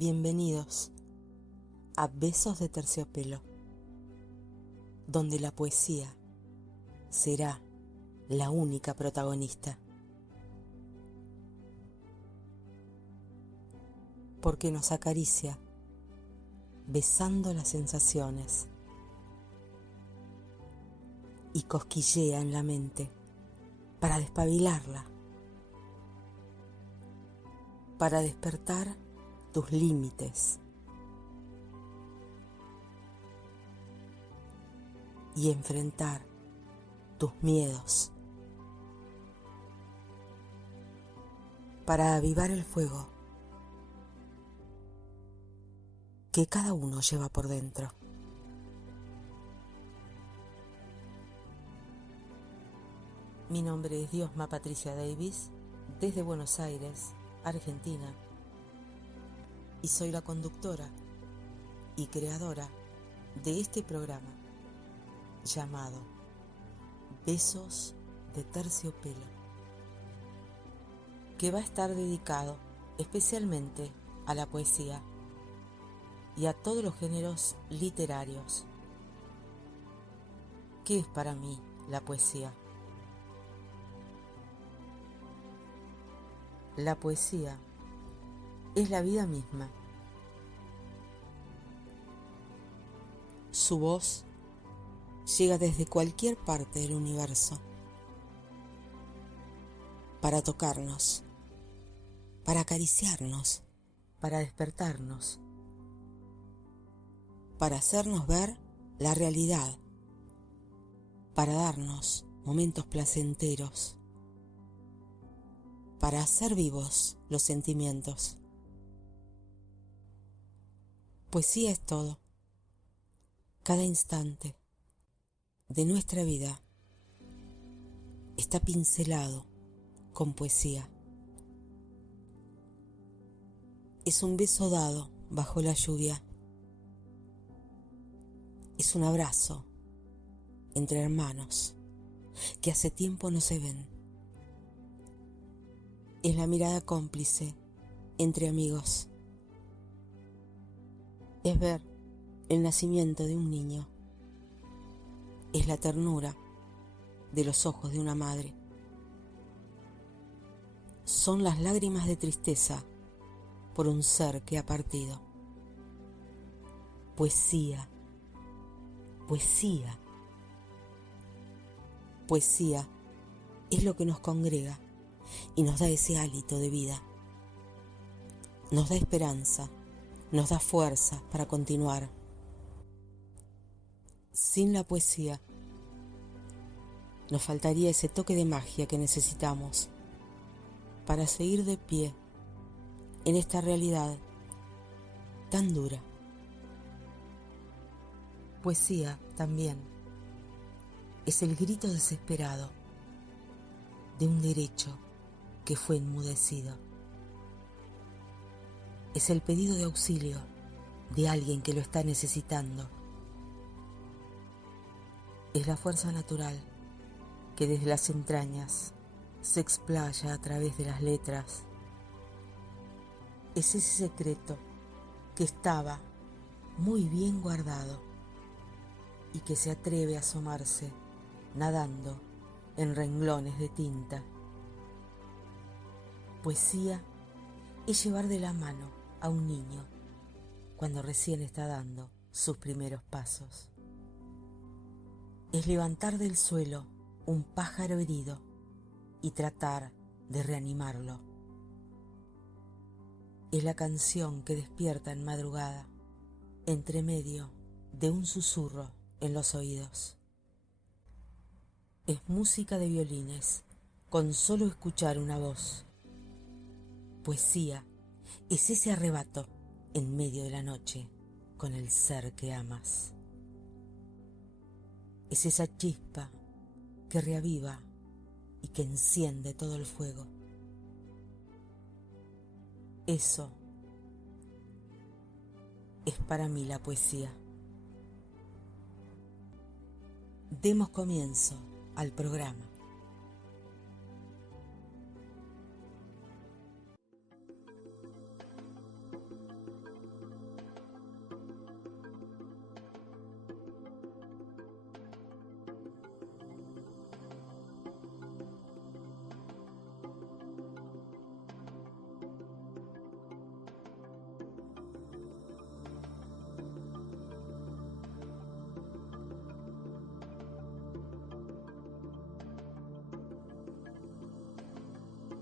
Bienvenidos a Besos de Terciopelo, donde la poesía será la única protagonista. Porque nos acaricia, besando las sensaciones, y cosquillea en la mente para despabilarla, para despertar tus límites y enfrentar tus miedos, para avivar el fuego que cada uno lleva por dentro. Mi nombre es Diosma Patricia Davis, desde Buenos Aires, Argentina, y soy la conductora y creadora de este programa llamado Besos de Terciopelo, que va a estar dedicado especialmente a la poesía y a todos los géneros literarios. ¿Qué es para mí la poesía? La poesía es la vida misma. Su voz llega desde cualquier parte del universo para tocarnos, para acariciarnos, para despertarnos, para hacernos ver la realidad, para darnos momentos placenteros, para hacer vivos los sentimientos. Poesía es todo. Cada instante de nuestra vida está pincelado con poesía. Es un beso dado bajo la lluvia. Es un abrazo entre hermanos que hace tiempo no se ven. Es la mirada cómplice entre amigos. Es ver el nacimiento de un niño. Es la ternura de los ojos de una madre. Son las lágrimas de tristeza por un ser que ha partido. Poesía, poesía. Poesía es lo que nos congrega y nos da ese hálito de vida. Nos da esperanza, nos da fuerza para continuar. Sin la poesía, nos faltaría ese toque de magia que necesitamos para seguir de pie en esta realidad tan dura. Poesía también es el grito desesperado de un derecho que fue enmudecido. Es el pedido de auxilio de alguien que lo está necesitando. Es la fuerza natural que desde las entrañas se explaya a través de las letras. Es ese secreto que estaba muy bien guardado y que se atreve a asomarse nadando en renglones de tinta. Poesía es llevar de la mano a un niño cuando recién está dando sus primeros pasos. Es levantar del suelo un pájaro herido y tratar de reanimarlo. Es la canción que despierta en madrugada, entre medio de un susurro en los oídos. Es música de violines, con solo escuchar una voz. Poesía es ese arrebato en medio de la noche con el ser que amas. Es esa chispa que reaviva y que enciende todo el fuego. Eso es para mí la poesía. Demos comienzo al programa.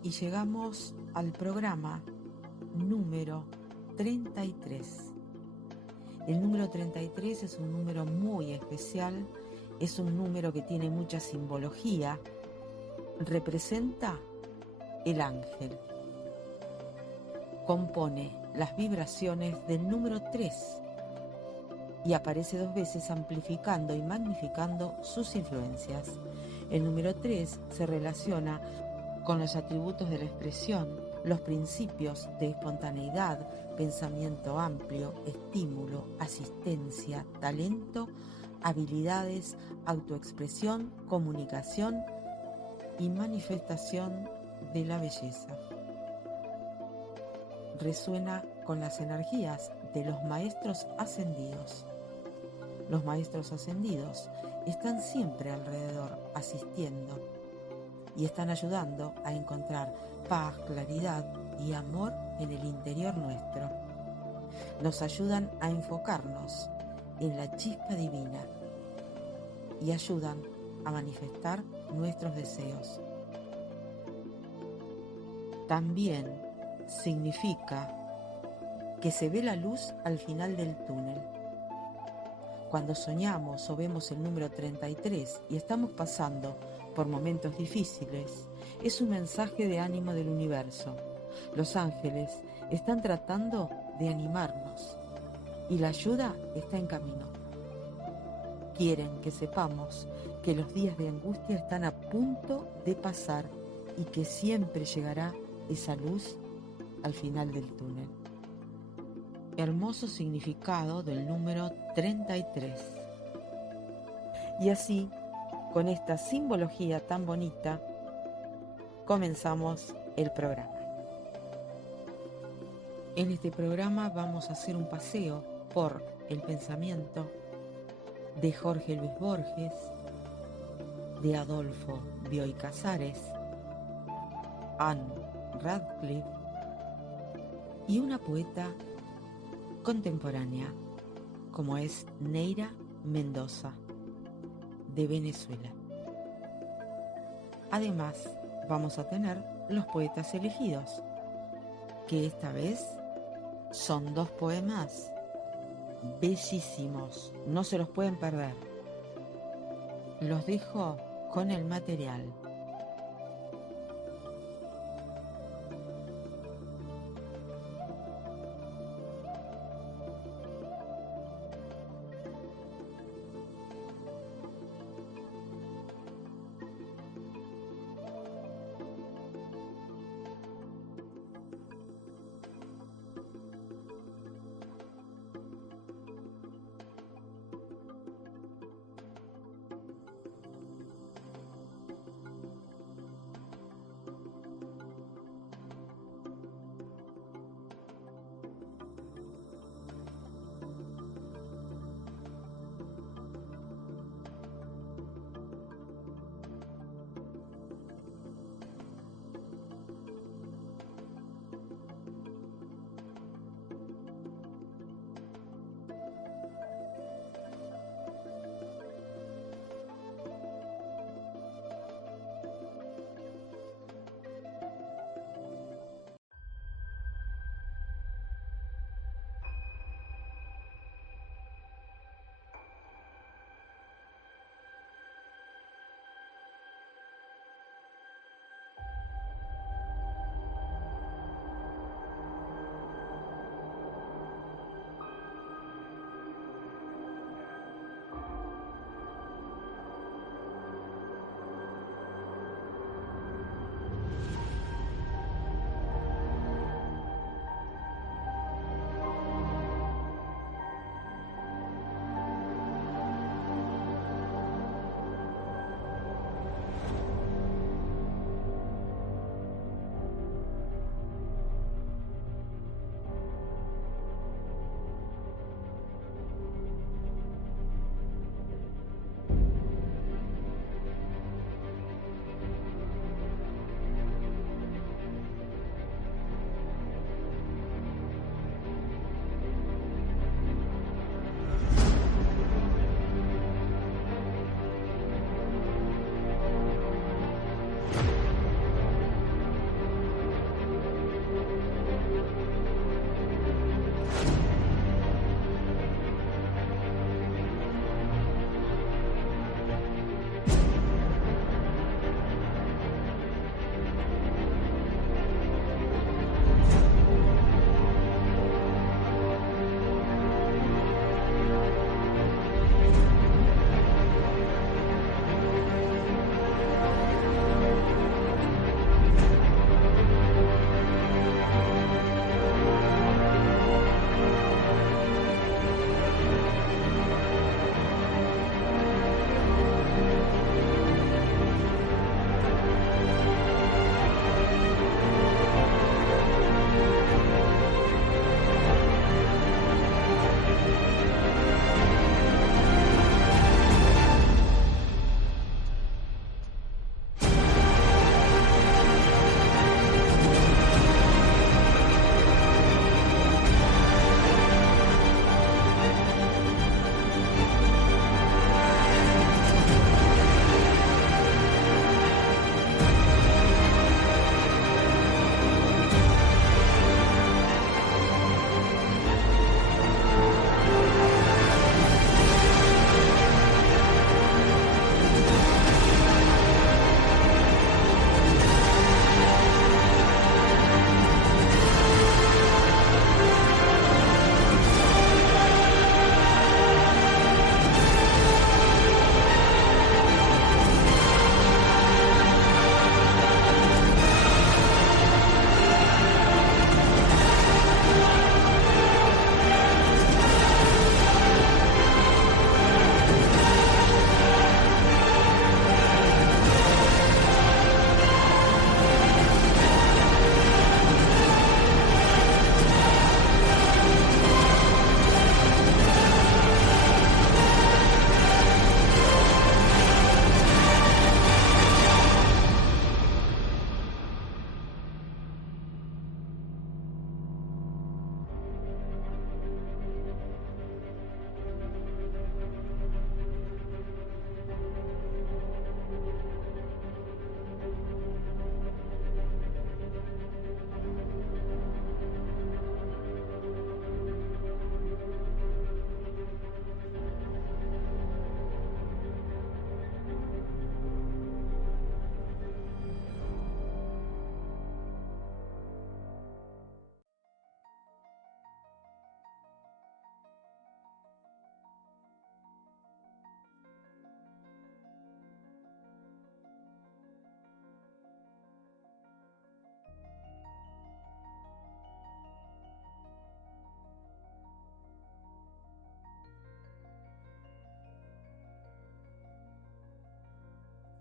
y llegamos al programa número 33. El número 33 es un número muy especial, es un número que tiene mucha simbología, representa el ángel. Compone las vibraciones del número 3 y aparece 2 veces amplificando y magnificando sus influencias. El número 3 se relaciona con los atributos de la expresión, los principios de espontaneidad, pensamiento amplio, estímulo, asistencia, talento, habilidades, autoexpresión, comunicación y manifestación de la belleza. Resuena con las energías de los maestros ascendidos. Los maestros ascendidos están siempre alrededor, asistiendo, y están ayudando a encontrar paz, claridad y amor en el interior nuestro. Nos ayudan a enfocarnos en la chispa divina y ayudan a manifestar nuestros deseos. También significa que se ve la luz al final del túnel. Cuando soñamos o vemos el número 33 y estamos pasando por momentos difíciles, es un mensaje de ánimo del universo. Los ángeles están tratando de animarnos y la ayuda está en camino. Quieren que sepamos que los días de angustia están a punto de pasar y que siempre llegará esa luz al final del túnel. Hermoso significado del número 33. Y así, con esta simbología tan bonita, comenzamos el programa. En este programa vamos a hacer un paseo por el pensamiento de Jorge Luis Borges, de Adolfo Bioy Casares, Anne Radcliffe y una poeta contemporánea como es Neira Mendoza, de Venezuela. Además, vamos a tener los poetas elegidos, que esta vez son 2 poemas bellísimos, no se los pueden perder. Los dejo con el material.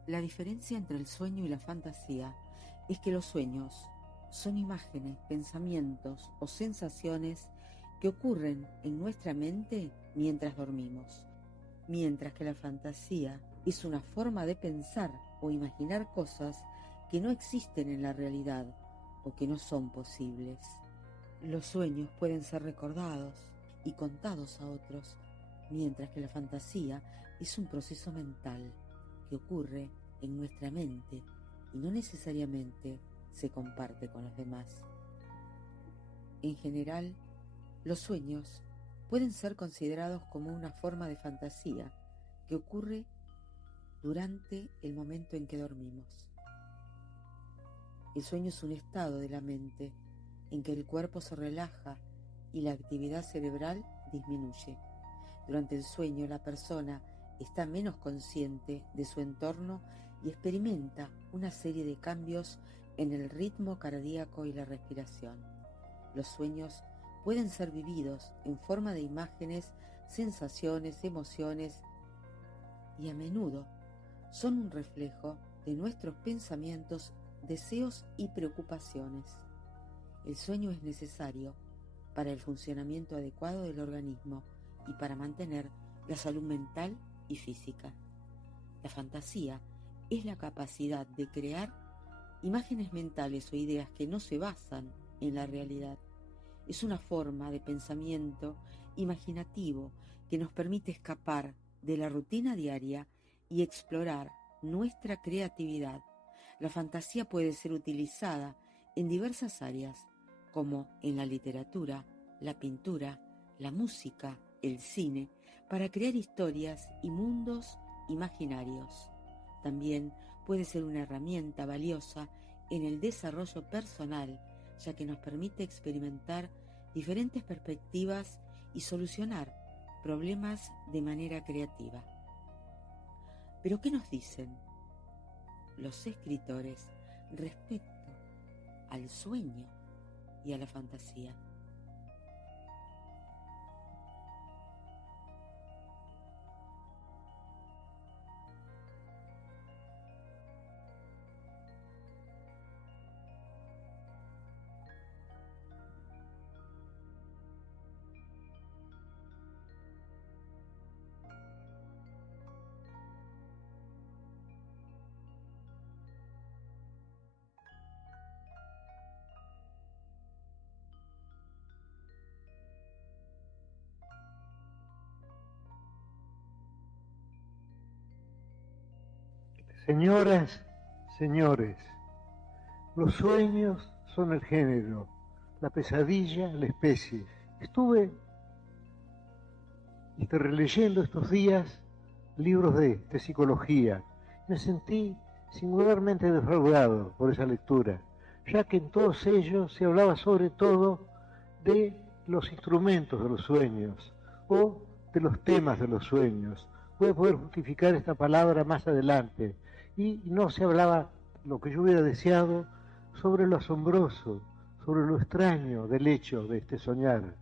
La diferencia entre el sueño y la fantasía es que los sueños son imágenes, pensamientos o sensaciones que ocurren en nuestra mente mientras dormimos, mientras que la fantasía es una forma de pensar o imaginar cosas que no existen en la realidad o que no son posibles. Los sueños pueden ser recordados y contados a otros, mientras que la fantasía es un proceso mental que ocurre en nuestra mente y no necesariamente se comparte con los demás. En general, los sueños pueden ser considerados como una forma de fantasía que ocurre durante el momento en que dormimos. El sueño es un estado de la mente en que el cuerpo se relaja y la actividad cerebral disminuye. Durante el sueño, la persona está menos consciente de su entorno y experimenta una serie de cambios en el ritmo cardíaco y la respiración. Los sueños pueden ser vividos en forma de imágenes, sensaciones, emociones y a menudo son un reflejo de nuestros pensamientos, deseos y preocupaciones. El sueño es necesario para el funcionamiento adecuado del organismo y para mantener la salud mental y física. La fantasía es la capacidad de crear imágenes mentales o ideas que no se basan en la realidad. Es una forma de pensamiento imaginativo que nos permite escapar de la rutina diaria y explorar nuestra creatividad. La fantasía puede ser utilizada en diversas áreas, como en la literatura, la pintura, la música, el cine, para crear historias y mundos imaginarios. También puede ser una herramienta valiosa en el desarrollo personal, ya que nos permite experimentar diferentes perspectivas y solucionar problemas de manera creativa. ¿Pero qué nos dicen los escritores respecto al sueño y a la fantasía? Señoras, señores, los sueños son el género, la pesadilla la especie. Estuve releyendo estos días libros de psicología. Me sentí singularmente defraudado por esa lectura, ya que en todos ellos se hablaba sobre todo de los instrumentos de los sueños o de los temas de los sueños. Voy a poder justificar esta palabra más adelante. Y no se hablaba, lo que yo hubiera deseado, sobre lo asombroso, sobre lo extraño del hecho de este soñar.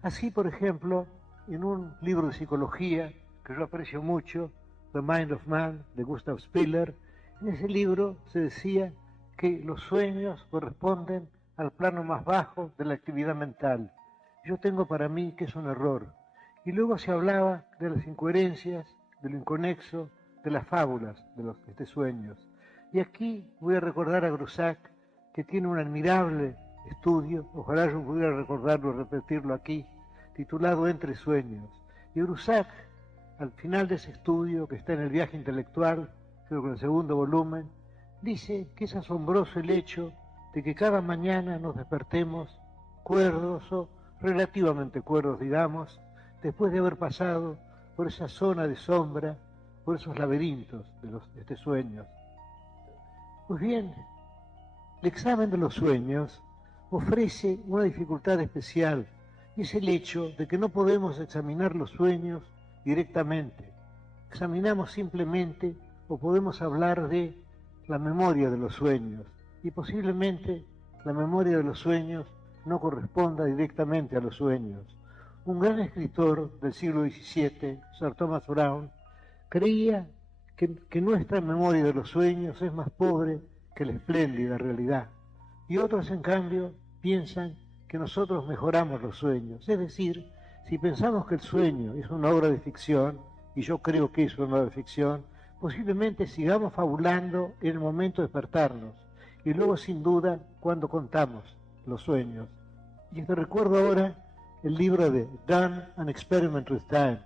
Así, por ejemplo, en un libro de psicología que yo aprecio mucho, The Mind of Man, de Gustav Spiller, en ese libro se decía que los sueños corresponden al plano más bajo de la actividad mental. Yo tengo para mí que es un error. Y luego se hablaba de las incoherencias, de lo inconexo, de las fábulas de los sueños. Y aquí voy a recordar a Groussac, que tiene un admirable estudio, ojalá yo pudiera recordarlo y repetirlo aquí, titulado Entre sueños. Y Groussac, al final de ese estudio, que está en el viaje intelectual, creo que en el segundo volumen, dice que es asombroso el hecho de que cada mañana nos despertemos cuerdos o relativamente cuerdos, digamos, después de haber pasado por esa zona de sombra, por esos laberintos de los sueños. Pues bien, el examen de los sueños ofrece una dificultad especial, y es el hecho de que no podemos examinar los sueños directamente. Examinamos simplemente, o podemos hablar de la memoria de los sueños, y posiblemente la memoria de los sueños no corresponda directamente a los sueños. Un gran escritor del siglo XVII, Sir Thomas Browne, creía que nuestra memoria de los sueños es más pobre que la espléndida realidad. Y otros, en cambio, piensan que nosotros mejoramos los sueños. Es decir, si pensamos que el sueño es una obra de ficción, y yo creo que es una obra de ficción, posiblemente sigamos fabulando en el momento de despertarnos, y luego sin duda cuando contamos los sueños. Y te recuerdo ahora el libro de Done, An Experiment with Time.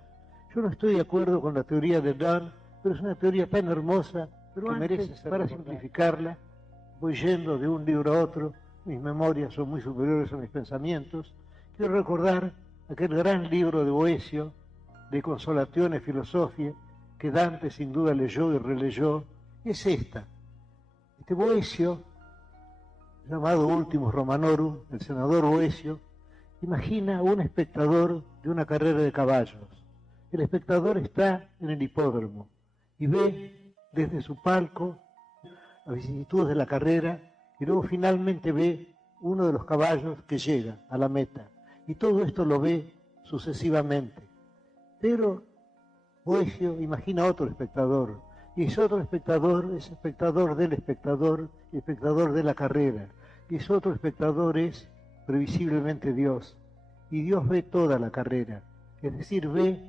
Yo no estoy de acuerdo con la teoría de Done, pero es una teoría tan hermosa que merece ser para simplificarla. Voy yendo de un libro a otro, mis memorias son muy superiores a mis pensamientos. Quiero recordar aquel gran libro de Boecio, de Consolatione Philosophiae, que Dante sin duda leyó y releyó, es esta. Este Boecio, llamado Ultimus Romanorum, el senador Boecio, imagina un espectador de una carrera de caballos. El espectador está en el hipódromo y ve desde su palco las vicisitudes de la carrera y luego finalmente ve uno de los caballos que llega a la meta. Y todo esto lo ve sucesivamente. Pero Boecio imagina otro espectador, y es otro espectador, es espectador del espectador, espectador de la carrera, y es otro espectador, es previsiblemente Dios, y Dios ve toda la carrera, es decir, ve,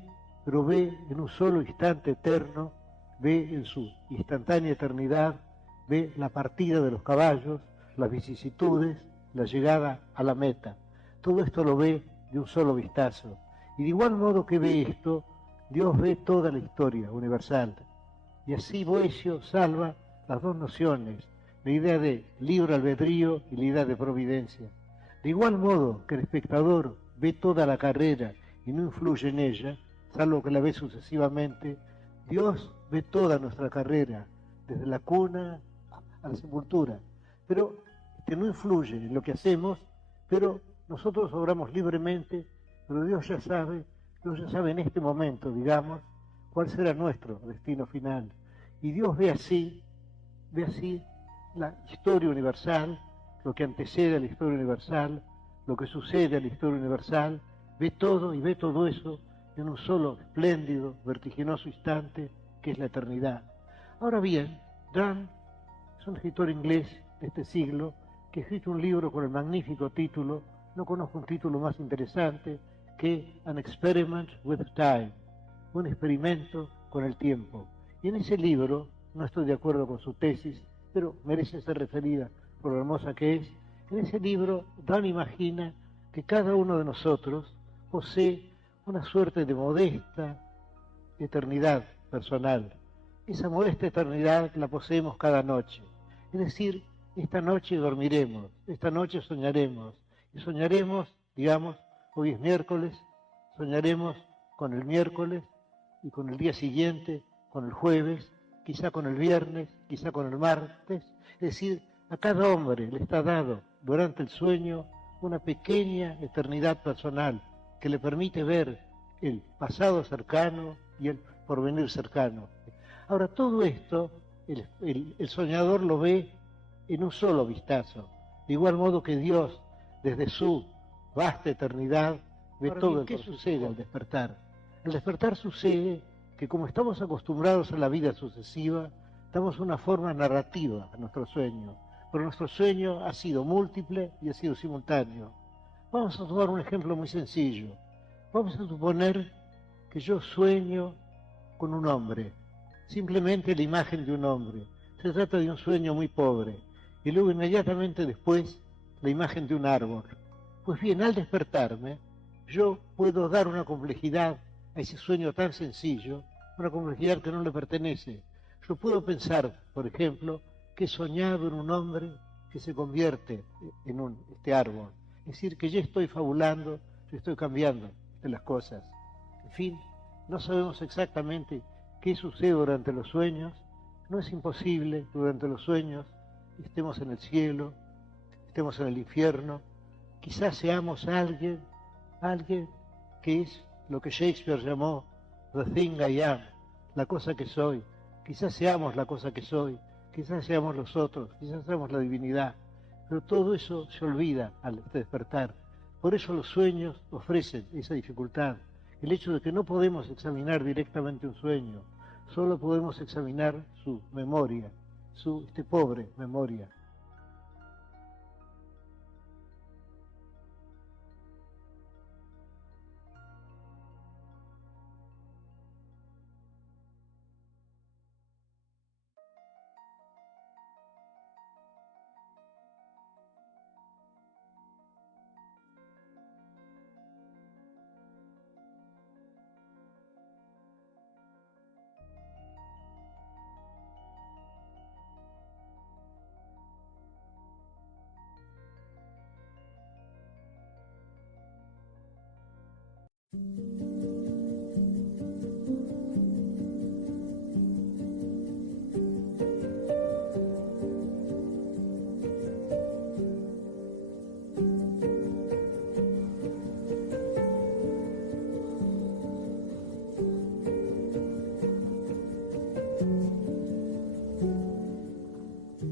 pero ve en un solo instante eterno, ve en su instantánea eternidad, ve la partida de los caballos, las vicisitudes, la llegada a la meta. Todo esto lo ve de un solo vistazo. Y de igual modo que ve esto, Dios ve toda la historia universal. Y así Boecio salva las dos nociones, la idea de libre albedrío y la idea de providencia. De igual modo que el espectador ve toda la carrera y no influye en ella, salvo que la ve sucesivamente, Dios ve toda nuestra carrera, desde la cuna a la sepultura. Pero no influye en lo que hacemos, pero nosotros obramos libremente, pero Dios ya sabe en este momento, digamos, cuál será nuestro destino final. Y Dios ve así la historia universal, lo que antecede a la historia universal, lo que sucede a la historia universal, ve todo y ve todo eso en un solo espléndido, vertiginoso instante que es la eternidad. Ahora bien, Donne es un escritor inglés de este siglo que ha escrito un libro con el magnífico título, no conozco un título más interesante, que An Experiment with Time, un experimento con el tiempo. Y en ese libro, no estoy de acuerdo con su tesis, pero merece ser referida por lo hermosa que es, en ese libro Donne imagina que cada uno de nosotros posee una suerte de modesta eternidad personal. Esa modesta eternidad la poseemos cada noche. Es decir, esta noche dormiremos, esta noche soñaremos, y soñaremos, digamos, hoy es miércoles, soñaremos con el miércoles y con el día siguiente, con el jueves, quizá con el viernes, quizá con el martes. Es decir, a cada hombre le está dado durante el sueño una pequeña eternidad personal que le permite ver el pasado cercano y el porvenir cercano. Ahora, todo esto, el soñador lo ve en un solo vistazo, de igual modo que Dios, desde su vasta eternidad, ve todo lo que sucede al despertar. Al despertar sucede que como estamos acostumbrados a la vida sucesiva, damos una forma narrativa a nuestro sueño, pero nuestro sueño ha sido múltiple y ha sido simultáneo. Vamos a tomar un ejemplo muy sencillo. Vamos a suponer que yo sueño con un hombre, simplemente la imagen de un hombre. Se trata de un sueño muy pobre. Y luego inmediatamente después la imagen de un árbol. Pues bien, al despertarme, yo puedo dar una complejidad a ese sueño tan sencillo, una complejidad que no le pertenece. Yo puedo pensar, por ejemplo, que he soñado en un hombre que se convierte en este árbol. Es decir, que ya estoy fabulando, yo estoy cambiando de las cosas. En fin, no sabemos exactamente qué sucede durante los sueños. No es imposible que durante los sueños estemos en el cielo, estemos en el infierno. Quizás seamos alguien que es lo que Shakespeare llamó the thing I am, la cosa que soy. Quizás seamos la cosa que soy, quizás seamos los otros, quizás seamos la divinidad. Pero todo eso se olvida al despertar. Por eso los sueños ofrecen esa dificultad. El hecho de que no podemos examinar directamente un sueño. solo podemos examinar su memoria, su pobre memoria.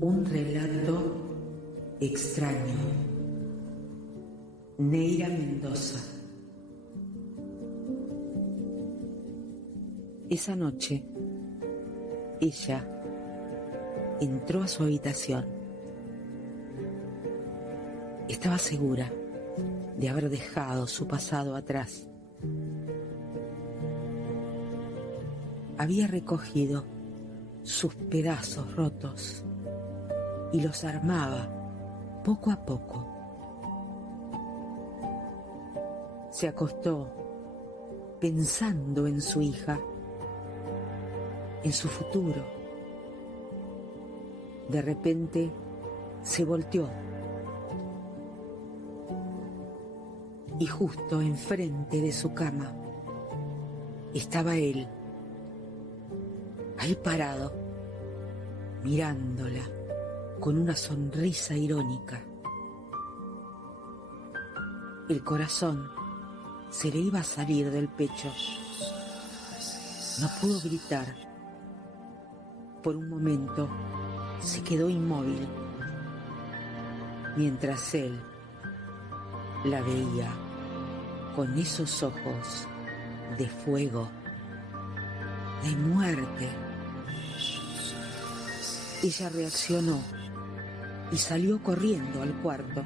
Un relato extraño. Neira Mendoza. Esa noche, ella entró a su habitación. Estaba segura de haber dejado su pasado atrás. Había recogido sus pedazos rotos y los armaba poco a poco. Se acostó pensando en su hija, en su futuro. De repente se volteó y justo enfrente de su cama estaba él, ahí parado, mirándola con una sonrisa irónica. El corazón se le iba a salir del pecho. No pudo gritar. Por un momento se quedó inmóvil, mientras él la veía con esos ojos de fuego, de muerte. Ella reaccionó y salió corriendo al cuarto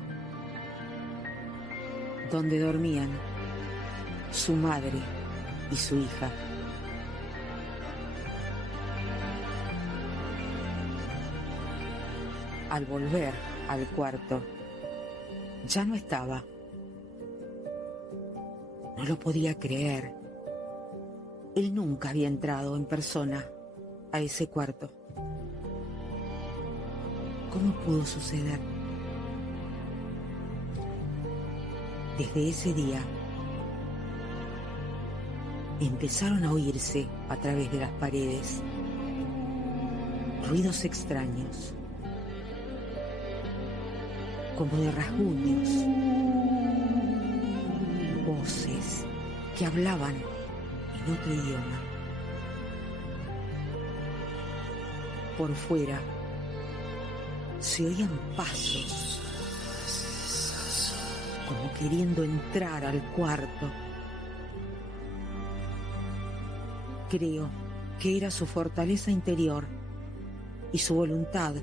donde dormían su madre y su hija. Al volver al cuarto, ya no estaba. No lo podía creer. Él nunca había entrado en persona a ese cuarto. ¿Cómo pudo suceder? Desde ese día empezaron a oírse a través de las paredes ruidos extraños, como de rasguños, voces que hablaban en otro idioma. Por fuera se oían pasos, como queriendo entrar al cuarto. Creo que era su fortaleza interior y su voluntad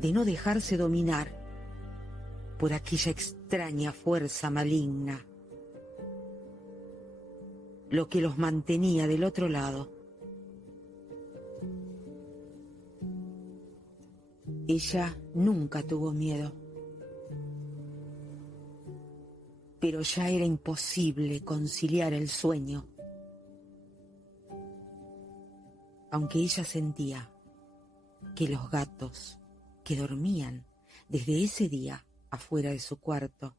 de no dejarse dominar por aquella extraña fuerza maligna, lo que los mantenía del otro lado. Ella nunca tuvo miedo, pero ya era imposible conciliar el sueño. Aunque ella sentía que los gatos que dormían desde ese día afuera de su cuarto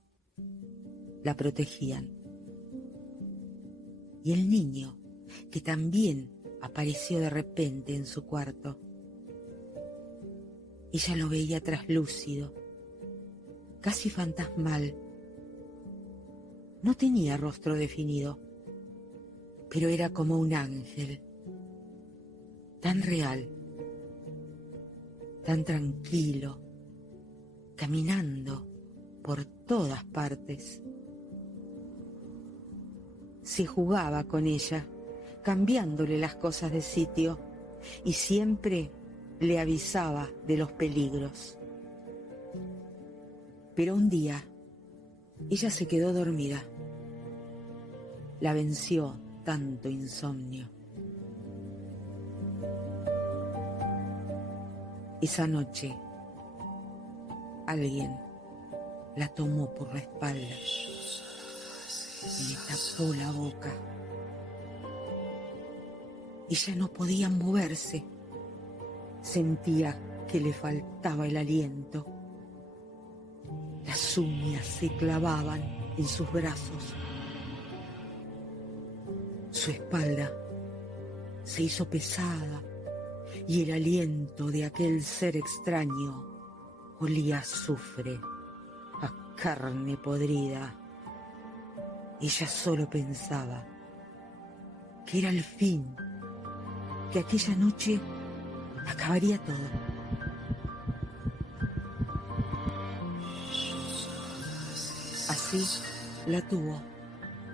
la protegían. Y el niño, que también apareció de repente en su cuarto, ella lo veía traslúcido, casi fantasmal. No tenía rostro definido, pero era como un ángel, tan real, tan tranquilo, caminando por todas partes. Se jugaba con ella, cambiándole las cosas de sitio y siempre le avisaba de los peligros. Pero un día ella se quedó dormida. La venció tanto insomnio. Esa noche alguien la tomó por la espalda y le tapó la boca. Ella no podía moverse. Sentía que le faltaba el aliento. Las uñas se clavaban en sus brazos. Su espalda se hizo pesada y el aliento de aquel ser extraño olía a azufre, a carne podrida. Ella solo pensaba que era el fin, que aquella noche acabaría todo. Así la tuvo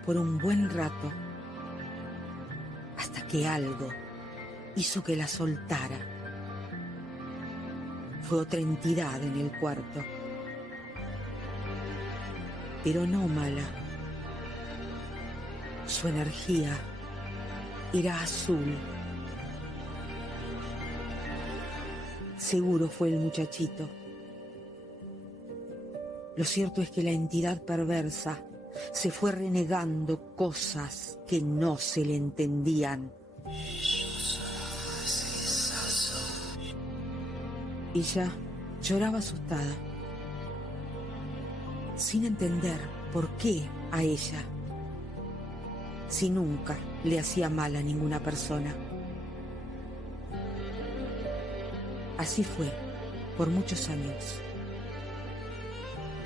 por un buen rato, hasta que algo hizo que la soltara. Fue otra entidad en el cuarto, pero no mala. Su energía era azul. Seguro fue el muchachito. Lo cierto es que la entidad perversa se fue renegando cosas que no se le entendían. Ella lloraba asustada, sin entender por qué a ella, si nunca le hacía mal a ninguna persona. Así fue por muchos años.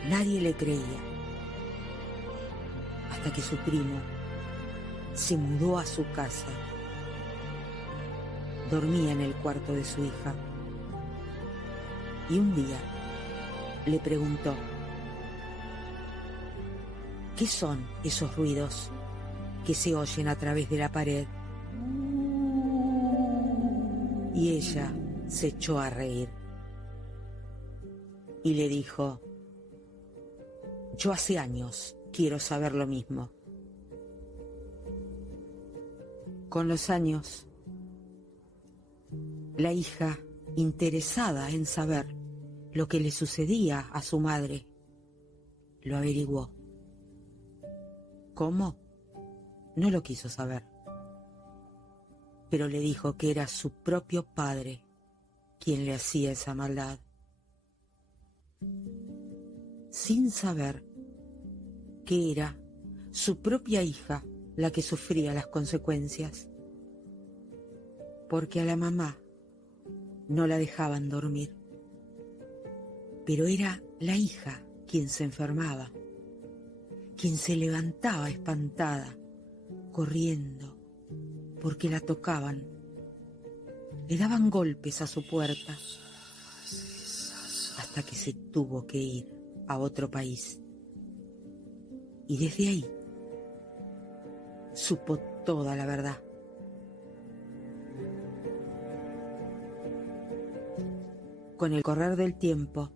Nadie le creía, hasta que su primo se mudó a su casa. Dormía en el cuarto de su hija. Y un día le preguntó: ¿qué son esos ruidos que se oyen a través de la pared? Y ella se echó a reír y le dijo: yo hace años quiero saber lo mismo. Con los años, la hija, interesada en saber lo que le sucedía a su madre, lo averiguó. ¿Cómo? No lo quiso saber, pero le dijo que era su propio padre quien le hacía esa maldad, sin saber que era su propia hija la que sufría las consecuencias, porque a la mamá no la dejaban dormir, pero era la hija quien se enfermaba, quien se levantaba espantada, corriendo, porque la tocaban, le daban golpes a su puerta, hasta que se tuvo que ir a otro país. Y desde ahí supo toda la verdad. Con el correr del tiempo,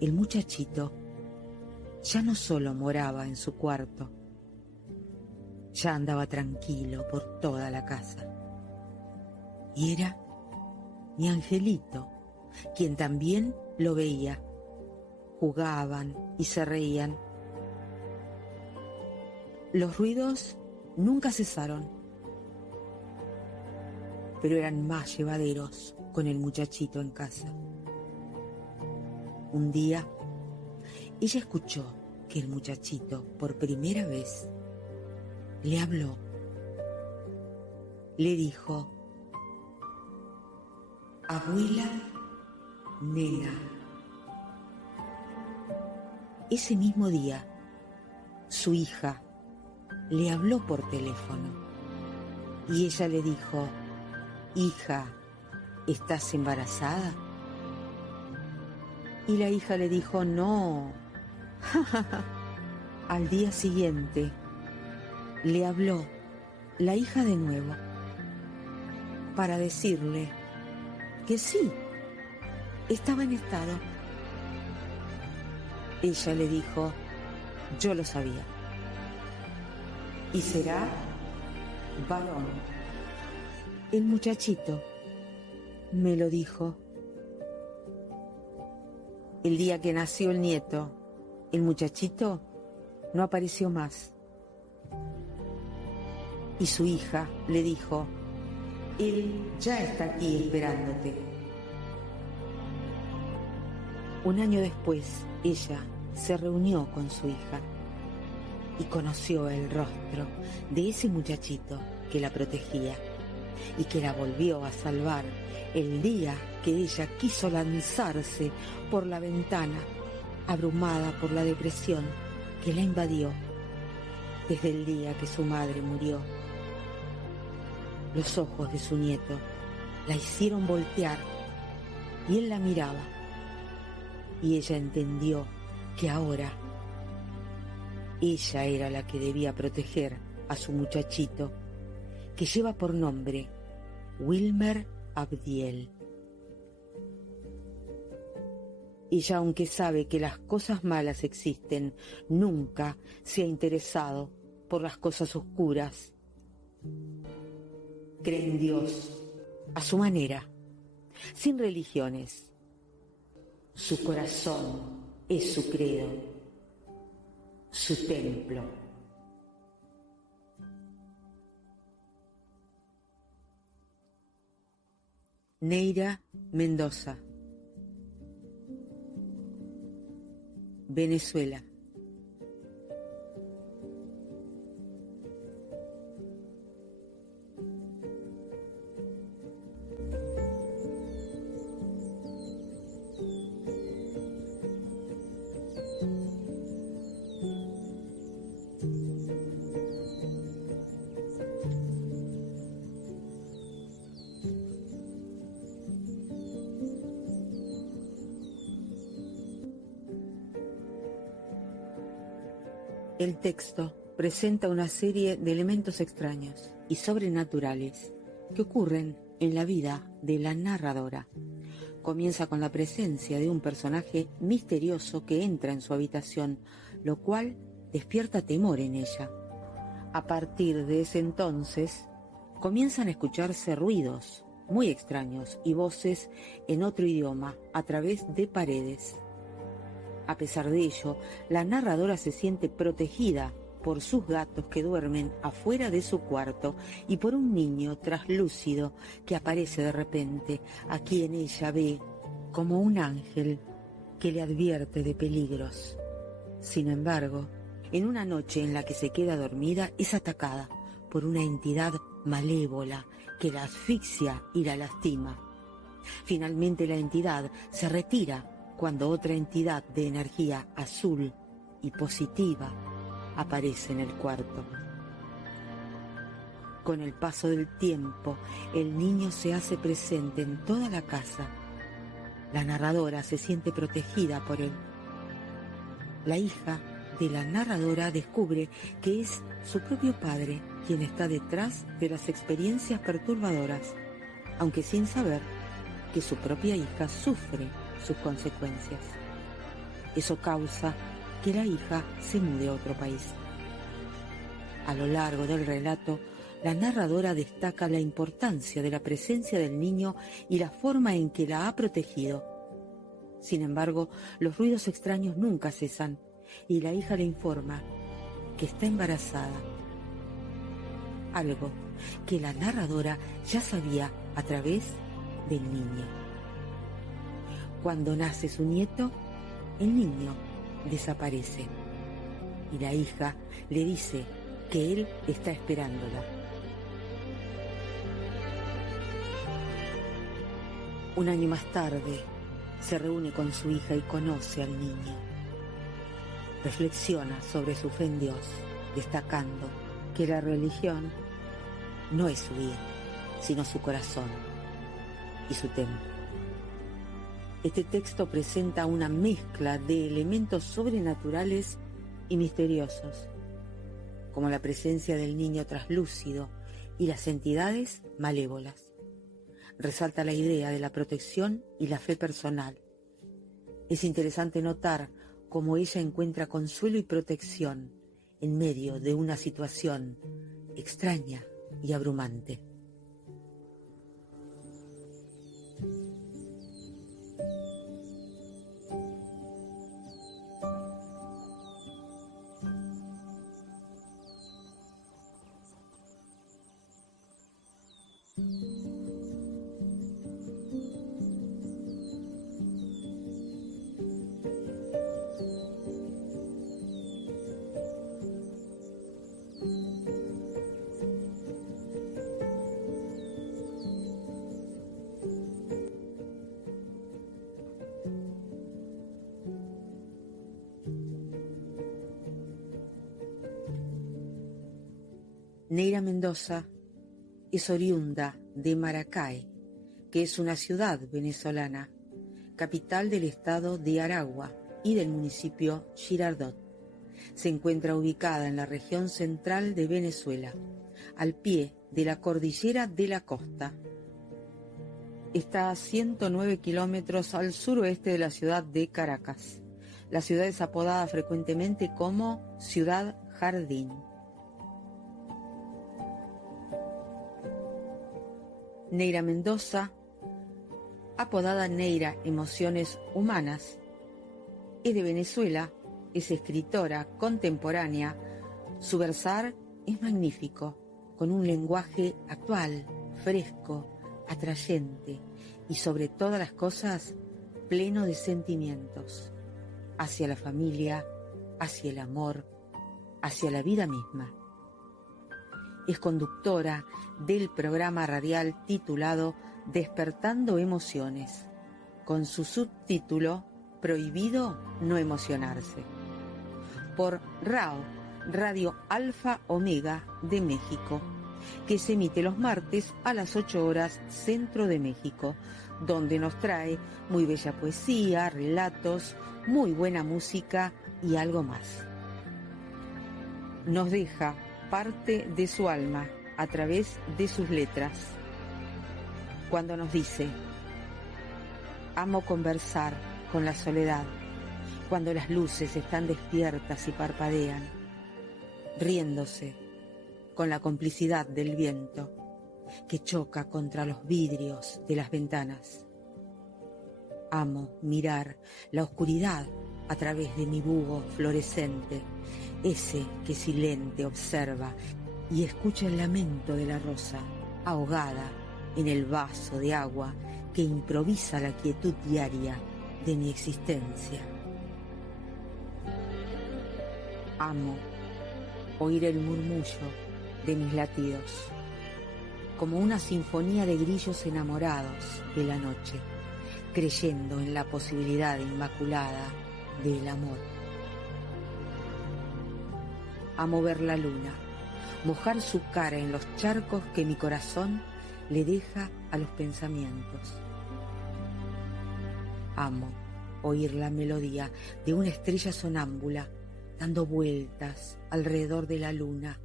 el muchachito ya no solo moraba en su cuarto, ya andaba tranquilo por toda la casa. Y era mi angelito, quien también lo veía. Jugaban y se reían. Los ruidos nunca cesaron, pero eran más llevaderos con el muchachito en casa. Un día, ella escuchó que el muchachito, por primera vez, le habló. Le dijo: abuela, nena. Ese mismo día, su hija le habló por teléfono y ella le dijo: hija, ¿estás embarazada? Y la hija le dijo: no. Al día siguiente le habló la hija de nuevo para decirle que sí, estaba en estado. Ella le dijo: yo lo sabía. Y será varón. El muchachito me lo dijo. El día que nació el nieto, el muchachito no apareció más. Y su hija le dijo: él ya está aquí esperándote. Un año después, ella se reunió con su hija y conoció el rostro de ese muchachito que la protegía y que la volvió a salvar el día que ella quiso lanzarse por la ventana, abrumada por la depresión que la invadió desde el día que su madre murió. Los ojos de su nieto la hicieron voltear y él la miraba, y ella entendió que ahora ella era la que debía proteger a su muchachito, que lleva por nombre Wilmer Abdiel. Ella, aunque sabe que las cosas malas existen, nunca se ha interesado por las cosas oscuras. Cree en Dios a su manera, sin religiones. Su corazón es su credo, su templo. Neira Mendoza, Venezuela. El texto presenta una serie de elementos extraños y sobrenaturales que ocurren en la vida de la narradora. Comienza con la presencia de un personaje misterioso que entra en su habitación, lo cual despierta temor en ella. A partir de ese entonces, comienzan a escucharse ruidos muy extraños y voces en otro idioma a través de paredes. A pesar de ello, la narradora se siente protegida por sus gatos que duermen afuera de su cuarto y por un niño traslúcido que aparece de repente, a quien ella ve como un ángel que le advierte de peligros. Sin embargo, en una noche en la que se queda dormida, es atacada por una entidad malévola que la asfixia y la lastima. Finalmente la entidad se retira cuando otra entidad de energía azul y positiva aparece en el cuarto. Con el paso del tiempo, el niño se hace presente en toda la casa. La narradora se siente protegida por él. La hija de la narradora descubre que es su propio padre quien está detrás de las experiencias perturbadoras, aunque sin saber que su propia hija sufre sus consecuencias. Eso causa que la hija se mude a otro país. A lo largo del relato, la narradora destaca la importancia de la presencia del niño y la forma en que la ha protegido. Sin embargo, los ruidos extraños nunca cesan y la hija le informa que está embarazada. Algo que la narradora ya sabía a través del niño. Cuando nace su nieto, el niño desaparece y la hija le dice que él está esperándola. Un año más tarde, se reúne con su hija y conoce al niño. Reflexiona sobre su fe en Dios, destacando que la religión no es su vida, sino su corazón y su templo. Este texto presenta una mezcla de elementos sobrenaturales y misteriosos, como la presencia del niño traslúcido y las entidades malévolas. Resalta la idea de la protección y la fe personal. Es interesante notar cómo ella encuentra consuelo y protección en medio de una situación extraña y abrumante. Neira Mendoza es oriunda de Maracay, que es una ciudad venezolana, capital del estado de Aragua y del municipio Girardot. Se encuentra ubicada en la región central de Venezuela, al pie de la cordillera de la costa. Está a 109 kilómetros al suroeste de la ciudad de Caracas. La ciudad es apodada frecuentemente como Ciudad Jardín. Neira Mendoza, apodada Neira Emociones Humanas, es de Venezuela, es escritora contemporánea. Su versar es magnífico, con un lenguaje actual, fresco, atrayente y sobre todas las cosas pleno de sentimientos hacia la familia, hacia el amor, hacia la vida misma. Es conductora del programa radial titulado Despertando Emociones, con su subtítulo Prohibido no emocionarse, por RAO, Radio Alfa Omega de México, que se emite los martes a las 8 horas Centro de México, donde nos trae muy bella poesía, relatos, muy buena música y algo más. Nos deja parte de su alma a través de sus letras, cuando nos dice: amo conversar con la soledad, cuando las luces están despiertas y parpadean, riéndose con la complicidad del viento que choca contra los vidrios de las ventanas. Amo mirar la oscuridad a través de mi búho fluorescente, ese que silente observa y escucha el lamento de la rosa ahogada en el vaso de agua que improvisa la quietud diaria de mi existencia. Amo oír el murmullo de mis latidos, como una sinfonía de grillos enamorados de la noche, creyendo en la posibilidad inmaculada del amor. Amo ver la luna, mojar su cara en los charcos que mi corazón le deja a los pensamientos. Amo oír la melodía de una estrella sonámbula dando vueltas alrededor de la luna,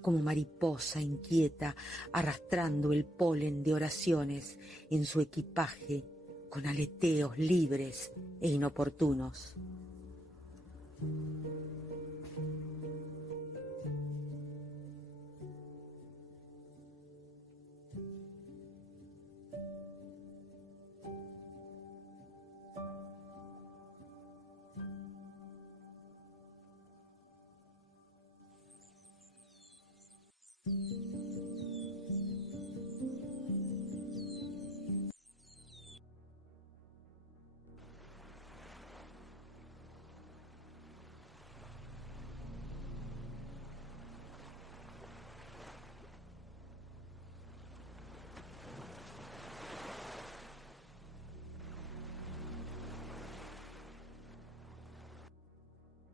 como mariposa inquieta arrastrando el polen de oraciones en su equipaje con aleteos libres e inoportunos.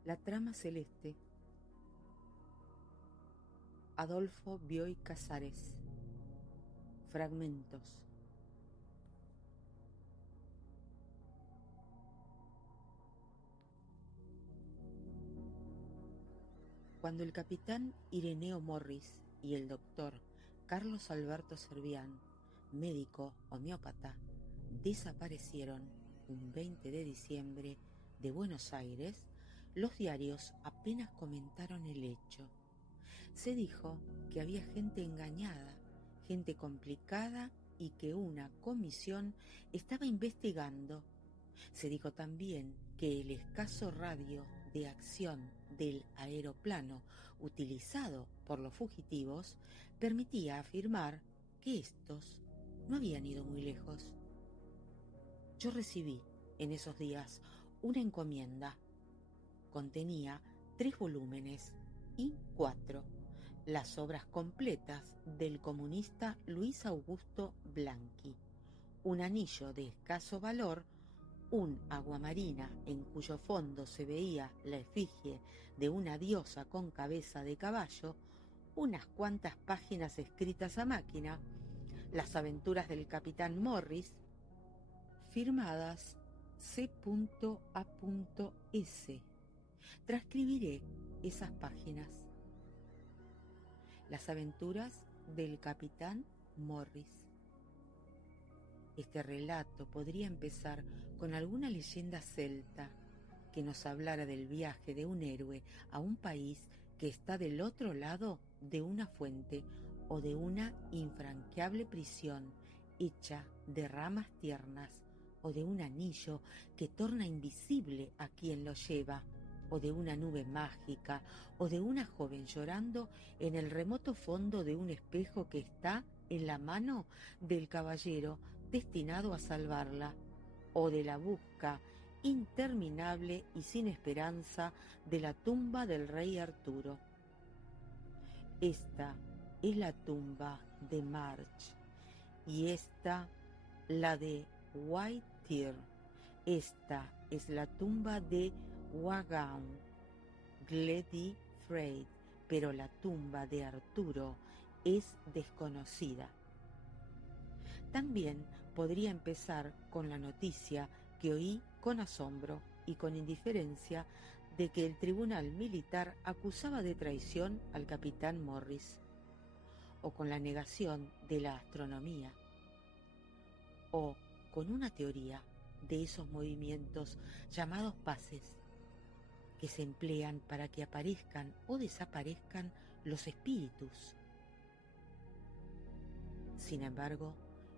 La trama celeste. Adolfo Bioy Casares. Fragmentos. Cuando el capitán Ireneo Morris y el doctor Carlos Alberto Servián, médico homeópata, desaparecieron un 20 de diciembre de Buenos Aires, los diarios apenas comentaron el hecho. Se dijo que había gente engañada, gente complicada y que una comisión estaba investigando. Se dijo también que el escaso radio de acción del aeroplano utilizado por los fugitivos permitía afirmar que estos no habían ido muy lejos. Yo recibí en esos días una encomienda. Contenía 3 volúmenes y 4, las obras completas del comunista Luis Augusto Blanqui, un anillo de escaso valor, un aguamarina en cuyo fondo se veía la efigie de una diosa con cabeza de caballo, unas cuantas páginas escritas a máquina, las aventuras del capitán Morris, firmadas C.A.S. Transcribiré esas páginas. Las aventuras del capitán Morris. Este relato podría empezar con alguna leyenda celta que nos hablara del viaje de un héroe a un país que está del otro lado de una fuente o de una infranqueable prisión hecha de ramas tiernas, o de un anillo que torna invisible a quien lo lleva, o de una nube mágica, o de una joven llorando en el remoto fondo de un espejo que está en la mano del caballero destinado a salvarla, o de la busca interminable y sin esperanza de la tumba del rey Arturo. Esta es la tumba de March, y esta la de Whittier. Esta es la tumba de Wagan Gleddy-Freyd, pero la tumba de Arturo es desconocida. También podría empezar con la noticia que oí con asombro y con indiferencia de que el tribunal militar acusaba de traición al capitán Morris, o con la negación de la astronomía, o con una teoría de esos movimientos llamados pases, que se emplean para que aparezcan o desaparezcan los espíritus. Sin embargo,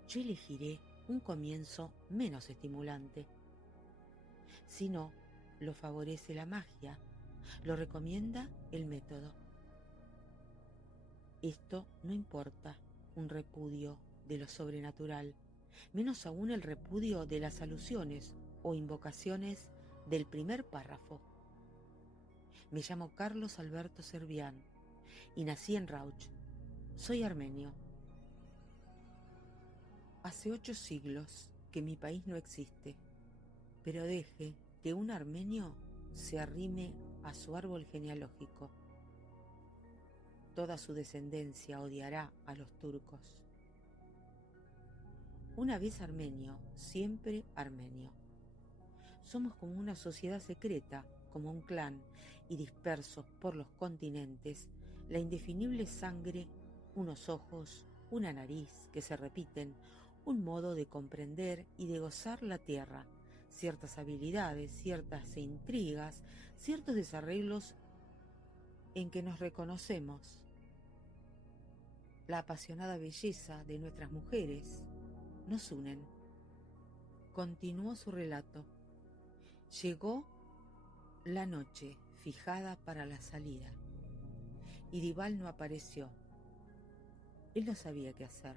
yo elegiré un comienzo menos estimulante. Si no lo favorece la magia, lo recomienda el método. Esto no importa un repudio de lo sobrenatural, menos aún el repudio de las alusiones o invocaciones del primer párrafo. Me llamo Carlos Alberto Servián y nací en Rauch. Soy armenio. Hace 8 siglos que mi país no existe, pero deje que un armenio se arrime a su árbol genealógico. Toda su descendencia odiará a los turcos. Una vez armenio, siempre armenio. Somos como una sociedad secreta, como un clan, y dispersos por los continentes, la indefinible sangre, unos ojos, una nariz que se repiten, un modo de comprender y de gozar la tierra, ciertas habilidades, ciertas intrigas, ciertos desarreglos en que nos reconocemos. La apasionada belleza de nuestras mujeres nos unen. Continuó su relato. Llegó la noche fijada para la salida, y Dival no apareció. Él no sabía qué hacer.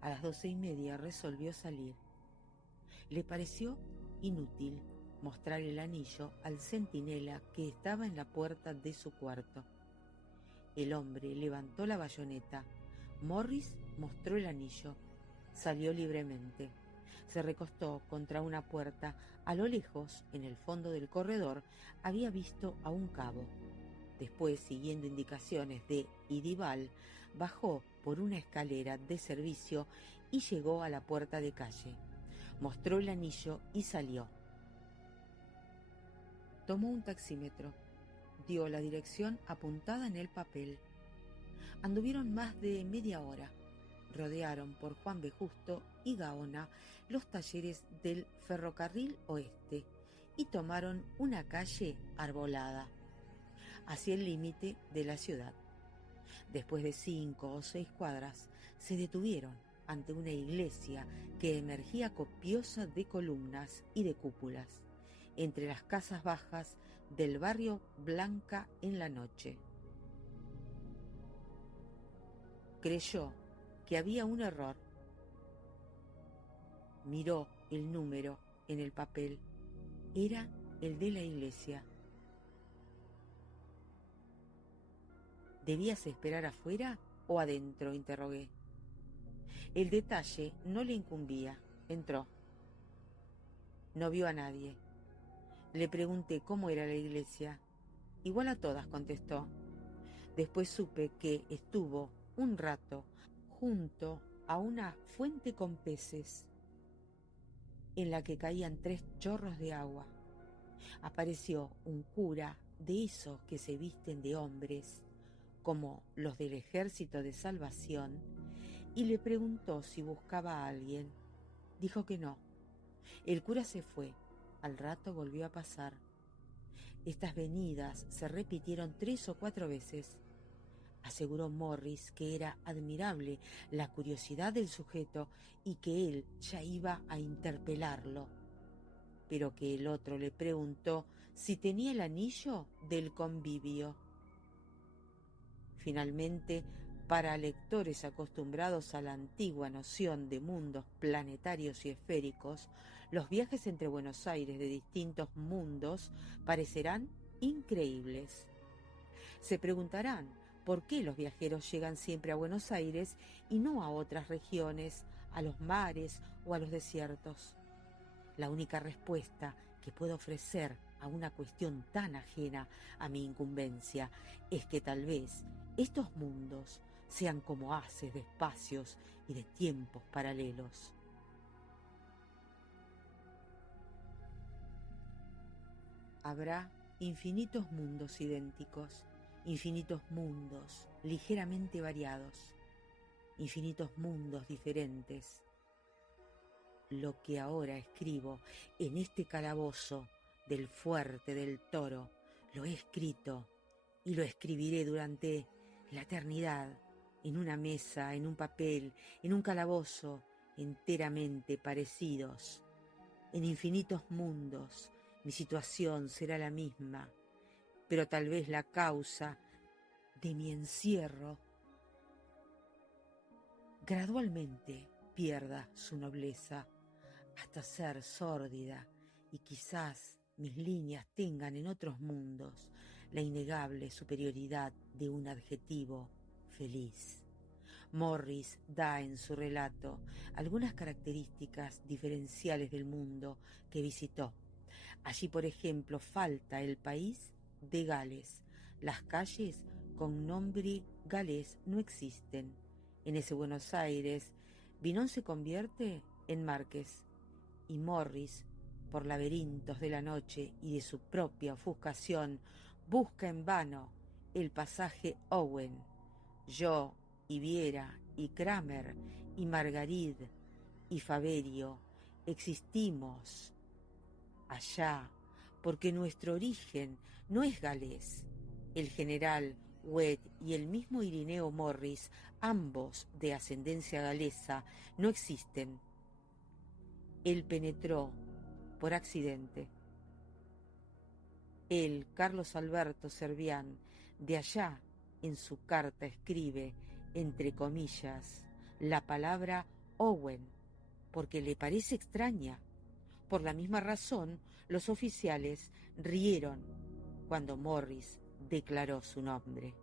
A las 12:30 resolvió salir. Le pareció inútil mostrar el anillo al centinela que estaba en la puerta de su cuarto. El hombre levantó la bayoneta. Morris mostró el anillo. Salió libremente. Se recostó contra una puerta. A lo lejos, en el fondo del corredor, había visto a un cabo. Después, siguiendo indicaciones de Idival, bajó por una escalera de servicio y llegó a la puerta de calle. Mostró el anillo y salió. Tomó un taxímetro. Dio la dirección apuntada en el papel. Anduvieron más de media hora. Rodearon por Juan B. Justo y Gaona los talleres del Ferrocarril Oeste y tomaron una calle arbolada hacia el límite de la ciudad. Después de 5 o 6 cuadras, se detuvieron ante una iglesia que emergía copiosa de columnas y de cúpulas, entre las casas bajas del barrio Blanca en la noche. Creyó que había un error. Miró el número en el papel. Era el de la iglesia. ¿Debías esperar afuera o adentro?, interrogué. El detalle no le incumbía. Entró. No vio a nadie. Le pregunté cómo era la iglesia. Igual a todas, contestó. Después supe que estuvo un rato junto a una fuente con peces, en la que caían 3 chorros de agua. Apareció un cura de esos que se visten de hombres, como los del Ejército de Salvación, y le preguntó si buscaba a alguien. Dijo que no. El cura se fue. Al rato volvió a pasar. Estas venidas se repitieron 3 o 4 veces. Aseguró Morris que era admirable la curiosidad del sujeto y que él ya iba a interpelarlo, pero que el otro le preguntó si tenía el anillo del convivio. Finalmente, para lectores acostumbrados a la antigua noción de mundos planetarios y esféricos, los viajes entre Buenos Aires de distintos mundos parecerán increíbles. Se preguntarán por qué los viajeros llegan siempre a Buenos Aires y no a otras regiones, a los mares o a los desiertos. La única respuesta que puedo ofrecer a una cuestión tan ajena a mi incumbencia es que tal vez estos mundos sean como haces de espacios y de tiempos paralelos. Habrá infinitos mundos idénticos, infinitos mundos ligeramente variados, infinitos mundos diferentes. Lo que ahora escribo en este calabozo del fuerte del Toro, lo he escrito y lo escribiré durante la eternidad, en una mesa, en un papel, en un calabozo, enteramente parecidos. En infinitos mundos mi situación será la misma, pero tal vez la causa de mi encierro gradualmente pierda su nobleza hasta ser sórdida, y quizás mis líneas tengan en otros mundos la innegable superioridad de un adjetivo feliz. Morris da en su relato algunas características diferenciales del mundo que visitó. Allí, por ejemplo, falta el país de Gales. Las calles con nombre galés no existen. En ese Buenos Aires, Vinón se convierte en Márquez, y Morris, por laberintos de la noche y de su propia ofuscación, busca en vano el pasaje Owen. Yo, y Viera, y Kramer, y Margarid, y Faberio existimos allá porque nuestro origen no es galés. El general Webb y el mismo Irineo Morris, ambos de ascendencia galesa, no existen. Él penetró por accidente. Él, Carlos Alberto Servián, de allá en su carta escribe, entre comillas, la palabra Owen, porque le parece extraña. Por la misma razón, los oficiales rieron cuando Morris declaró su nombre.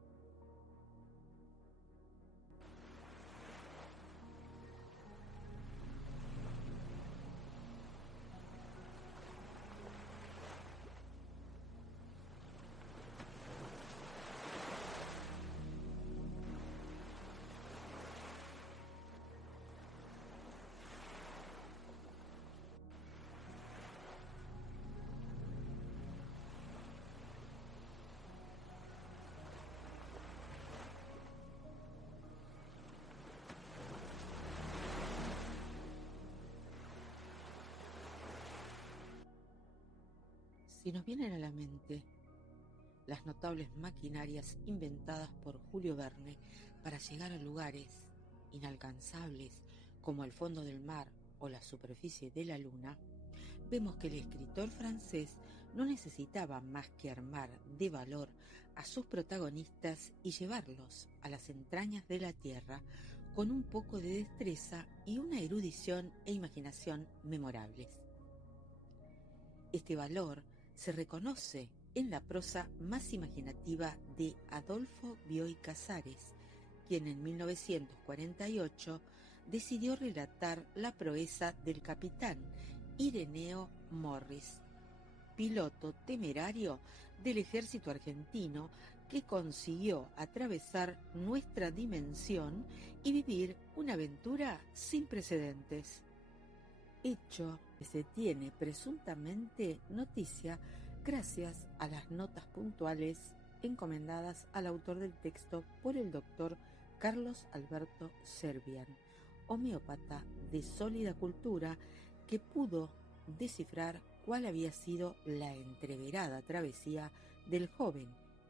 Si nos vienen a la mente las notables maquinarias inventadas por Julio Verne para llegar a lugares inalcanzables como el fondo del mar o la superficie de la luna, vemos que el escritor francés no necesitaba más que armar de valor a sus protagonistas y llevarlos a las entrañas de la tierra con un poco de destreza y una erudición e imaginación memorables. Este valor se reconoce en la prosa más imaginativa de Adolfo Bioy Casares, quien en 1948 decidió relatar la proeza del capitán Ireneo Morris, piloto temerario del ejército argentino que consiguió atravesar nuestra dimensión y vivir una aventura sin precedentes. Hecho que se tiene presuntamente noticia gracias a las notas puntuales encomendadas al autor del texto por el doctor Carlos Alberto Servian, homeópata de sólida cultura, que pudo descifrar cuál había sido la entreverada travesía del joven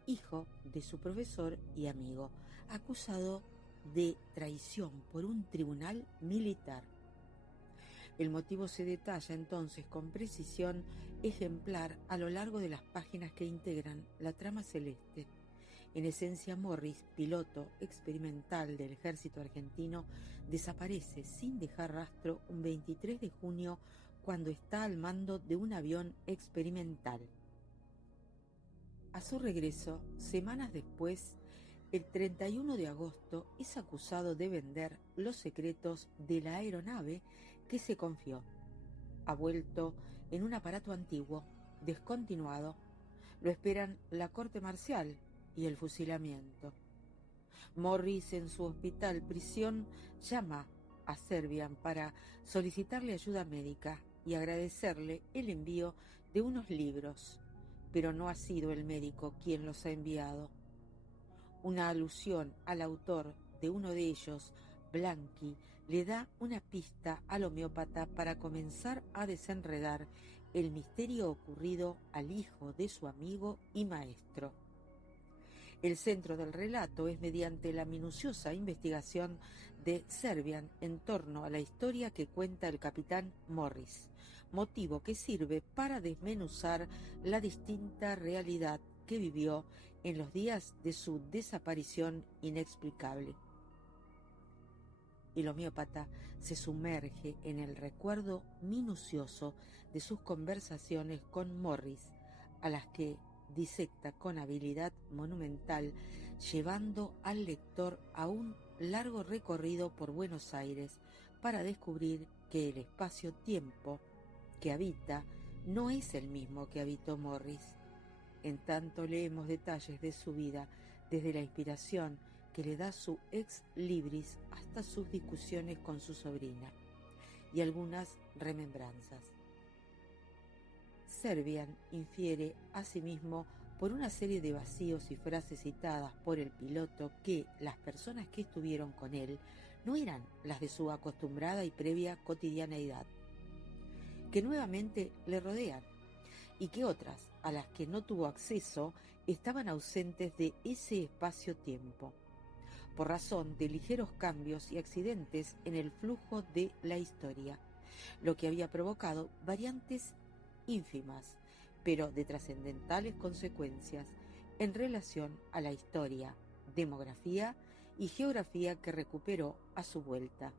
hijo de su profesor y amigo, acusado de traición por un tribunal militar. El motivo se detalla entonces con precisión ejemplar a lo largo de las páginas que integran la trama celeste. En esencia, Morris, piloto experimental del ejército argentino, desaparece sin dejar rastro un 23 de junio cuando está al mando de un avión experimental. A su regreso, semanas después, el 31 de agosto, es acusado de vender los secretos de la aeronave que se confió. Ha vuelto en un aparato antiguo, descontinuado. Lo esperan la corte marcial y el fusilamiento. Morris, en su hospital prisión, llama a Servian para solicitarle ayuda médica y agradecerle el envío de unos libros, pero no ha sido el médico quien los ha enviado. Una alusión al autor de uno de ellos, Blanqui, le da una pista al homeópata para comenzar a desenredar el misterio ocurrido al hijo de su amigo y maestro. El centro del relato es mediante la minuciosa investigación de Servian en torno a la historia que cuenta el capitán Morris, motivo que sirve para desmenuzar la distinta realidad que vivió en los días de su desaparición inexplicable. El homeópata se sumerge en el recuerdo minucioso de sus conversaciones con Morris, a las que disecta con habilidad monumental, llevando al lector a un largo recorrido por Buenos Aires para descubrir que el espacio-tiempo que habita no es el mismo que habitó Morris. En tanto leemos detalles de su vida, desde la inspiración que le da su ex libris hasta sus discusiones con su sobrina, y algunas remembranzas. Servian infiere asimismo por una serie de vacíos y frases citadas por el piloto que las personas que estuvieron con él no eran las de su acostumbrada y previa cotidianeidad, que nuevamente le rodean, y que otras, a las que no tuvo acceso, estaban ausentes de ese espacio-tiempo, por razón de ligeros cambios y accidentes en el flujo de la historia, lo que había provocado variantes ínfimas, pero de trascendentales consecuencias en relación a la historia, demografía y geografía que recuperó a su vuelta.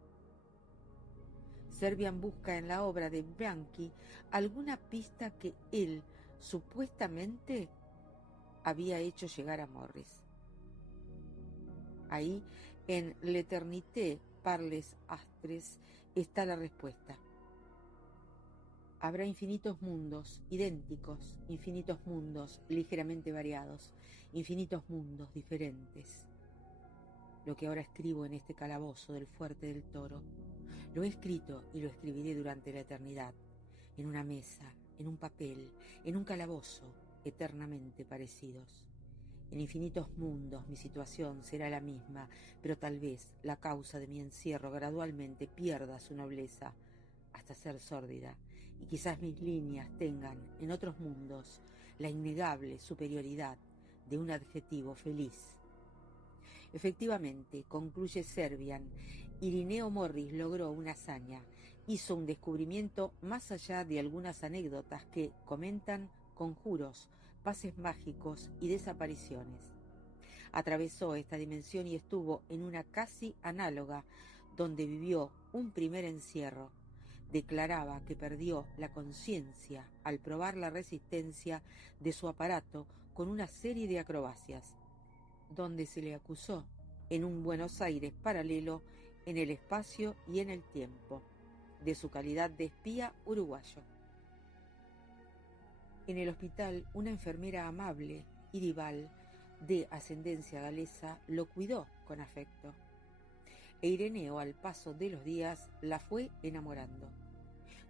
Servian busca en la obra de Blanqui alguna pista que él supuestamente había hecho llegar a Morris. Ahí, en L'Éternité par les astres, está la respuesta. Habrá infinitos mundos idénticos, infinitos mundos ligeramente variados, infinitos mundos diferentes. Lo que ahora escribo en este calabozo del Fuerte del Toro, lo he escrito y lo escribiré durante la eternidad, en una mesa, en un papel, en un calabozo, eternamente parecidos. En infinitos mundos mi situación será la misma, pero tal vez la causa de mi encierro gradualmente pierda su nobleza, hasta ser sórdida, y quizás mis líneas tengan en otros mundos la innegable superioridad de un adjetivo feliz. Efectivamente, concluye Servian, Irineo Morris logró una hazaña, hizo un descubrimiento más allá de algunas anécdotas que comentan conjuros, pases mágicos y desapariciones. Atravesó esta dimensión y estuvo en una casi análoga, donde vivió un primer encierro. Declaraba que perdió la conciencia al probar la resistencia de su aparato con una serie de acrobacias, donde se le acusó en un Buenos Aires paralelo en el espacio y en el tiempo, de su calidad de espía uruguayo. En el hospital, una enfermera amable, Irival, de ascendencia galesa, lo cuidó con afecto. E Ireneo, al paso de los días, la fue enamorando.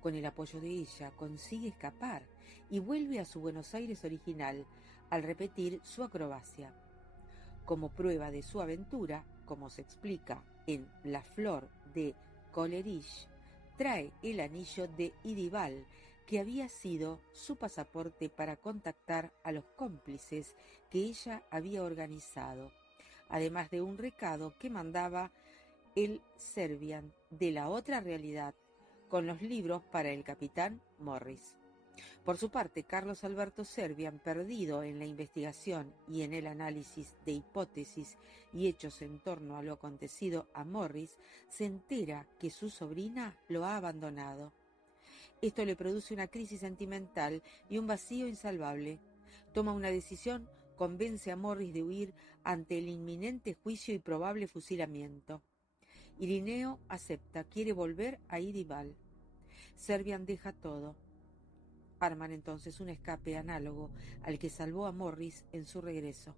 Con el apoyo de ella consigue escapar y vuelve a su Buenos Aires original al repetir su acrobacia. Como prueba de su aventura, como se explica en La Flor de Coleridge, trae el anillo de Irival, que había sido su pasaporte para contactar a los cómplices que ella había organizado, además de un recado que mandaba el Servian de la otra realidad con los libros para el capitán Morris. Por su parte, Carlos Alberto Servian, perdido en la investigación y en el análisis de hipótesis y hechos en torno a lo acontecido a Morris, se entera que su sobrina lo ha abandonado. Esto le produce una crisis sentimental y un vacío insalvable. Toma una decisión, convence a Morris de huir ante el inminente juicio y probable fusilamiento. Irineo acepta, quiere volver a Irival. Servian deja todo. Arman entonces un escape análogo al que salvó a Morris en su regreso.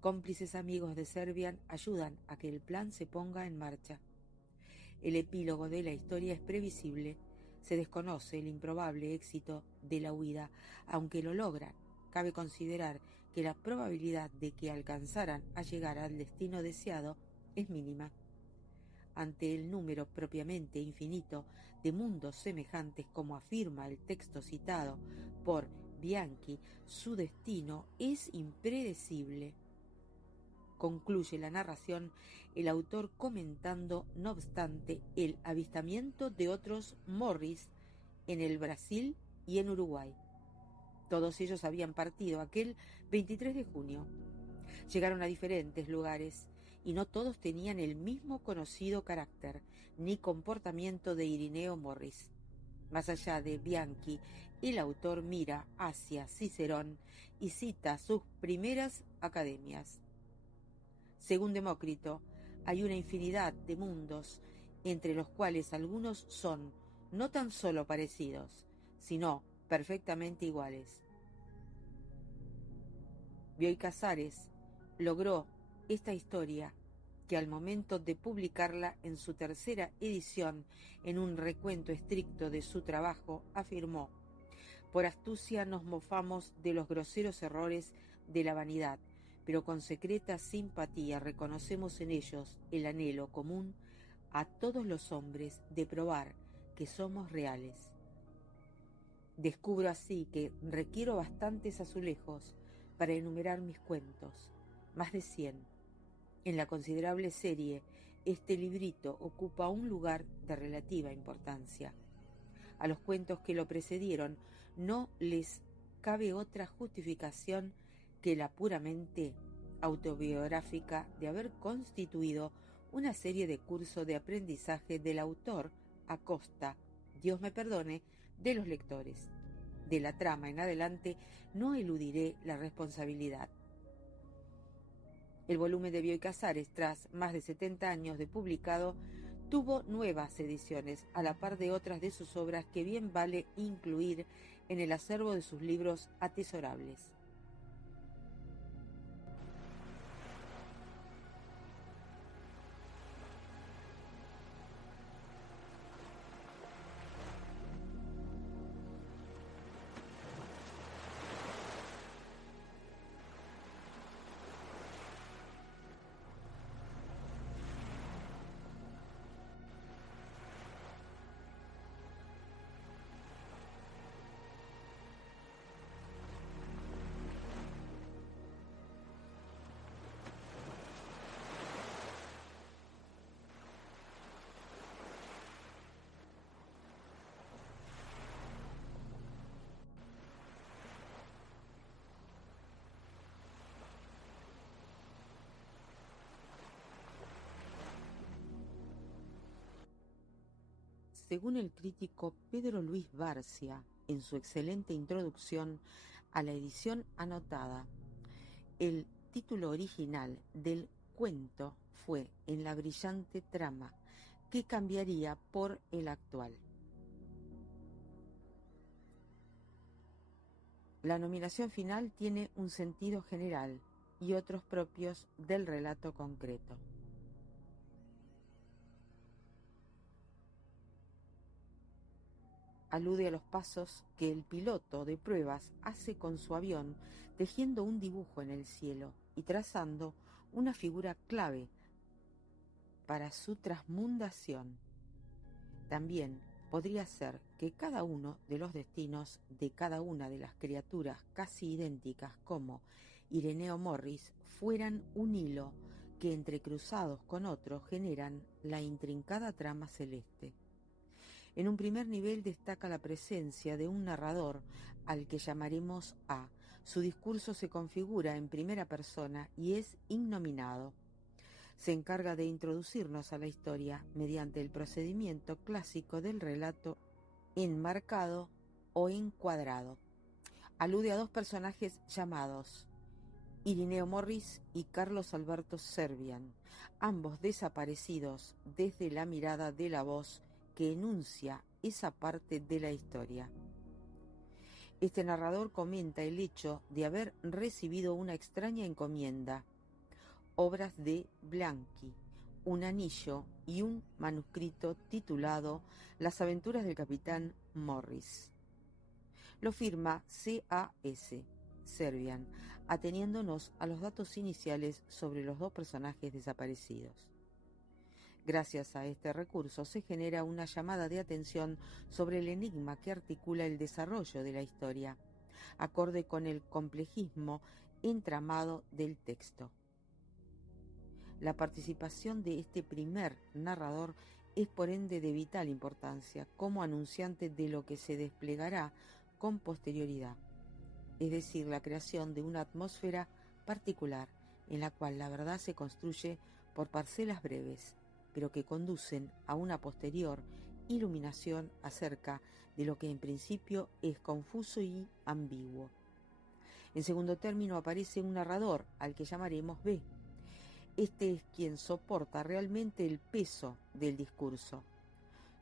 Cómplices amigos de Servian ayudan a que el plan se ponga en marcha. El epílogo de la historia es previsible. Se desconoce el improbable éxito de la huida, aunque lo logran. Cabe considerar que la probabilidad de que alcanzaran a llegar al destino deseado es mínima. Ante el número propiamente infinito de mundos semejantes, como afirma el texto citado por Bianchi, su destino es impredecible. Concluye la narración el autor comentando, no obstante, el avistamiento de otros Morris en el Brasil y en Uruguay. Todos ellos habían partido aquel 23 de junio. Llegaron a diferentes lugares y no todos tenían el mismo conocido carácter ni comportamiento de Irineo Morris. Más allá de Bianchi, el autor mira hacia Cicerón y cita sus primeras academias. Según Demócrito, hay una infinidad de mundos, entre los cuales algunos son no tan solo parecidos, sino perfectamente iguales. Bioy Casares logró esta historia que al momento de publicarla en su tercera edición, en un recuento estricto de su trabajo, afirmó: por astucia nos mofamos de los groseros errores de la vanidad, pero con secreta simpatía reconocemos en ellos el anhelo común a todos los hombres de probar que somos reales. Descubro así que requiero bastantes azulejos para enumerar mis cuentos, más de 100. En la considerable serie, este librito ocupa un lugar de relativa importancia. A los cuentos que lo precedieron no les cabe otra justificación que la puramente autobiográfica de haber constituido una serie de curso de aprendizaje del autor a costa, Dios me perdone, de los lectores. De la trama en adelante no eludiré la responsabilidad. El volumen de Bioy Casares, tras más de 70 años de publicado, tuvo nuevas ediciones, a la par de otras de sus obras que bien vale incluir en el acervo de sus libros atesorables. según el crítico Pedro Luis Barcia, en su excelente introducción a la edición anotada, el título original del cuento fue En la brillante trama, que cambiaría por el actual. La nominación final tiene un sentido general y otros propios del relato concreto. Alude a los pasos que el piloto de pruebas hace con su avión, tejiendo un dibujo en el cielo y trazando una figura clave para su transmundación. También podría ser que cada uno de los destinos de cada una de las criaturas casi idénticas como Ireneo Morris fueran un hilo que entrecruzados con otros generan la intrincada trama celeste. En un primer nivel destaca la presencia de un narrador al que llamaremos A. Su discurso se configura en primera persona y es innominado. Se encarga de introducirnos a la historia mediante el procedimiento clásico del relato enmarcado o encuadrado. Alude a dos personajes llamados Ireneo Morris y Carlos Alberto Servian, ambos desaparecidos desde la mirada de la voz que enuncia esa parte de la historia. Este narrador comenta el hecho de haber recibido una extraña encomienda, obras de Blanqui, un anillo y un manuscrito titulado Las aventuras del capitán Morris. Lo firma C.A.S. Servian, ateniéndonos a los datos iniciales sobre los dos personajes desaparecidos. Gracias a este recurso se genera una llamada de atención sobre el enigma que articula el desarrollo de la historia, acorde con el complejismo entramado del texto. La participación de este primer narrador es por ende de vital importancia como anunciante de lo que se desplegará con posterioridad, es decir, la creación de una atmósfera particular en la cual la verdad se construye por parcelas breves, pero que conducen a una posterior iluminación acerca de lo que en principio es confuso y ambiguo. En segundo término aparece un narrador al que llamaremos B. Este es quien soporta realmente el peso del discurso.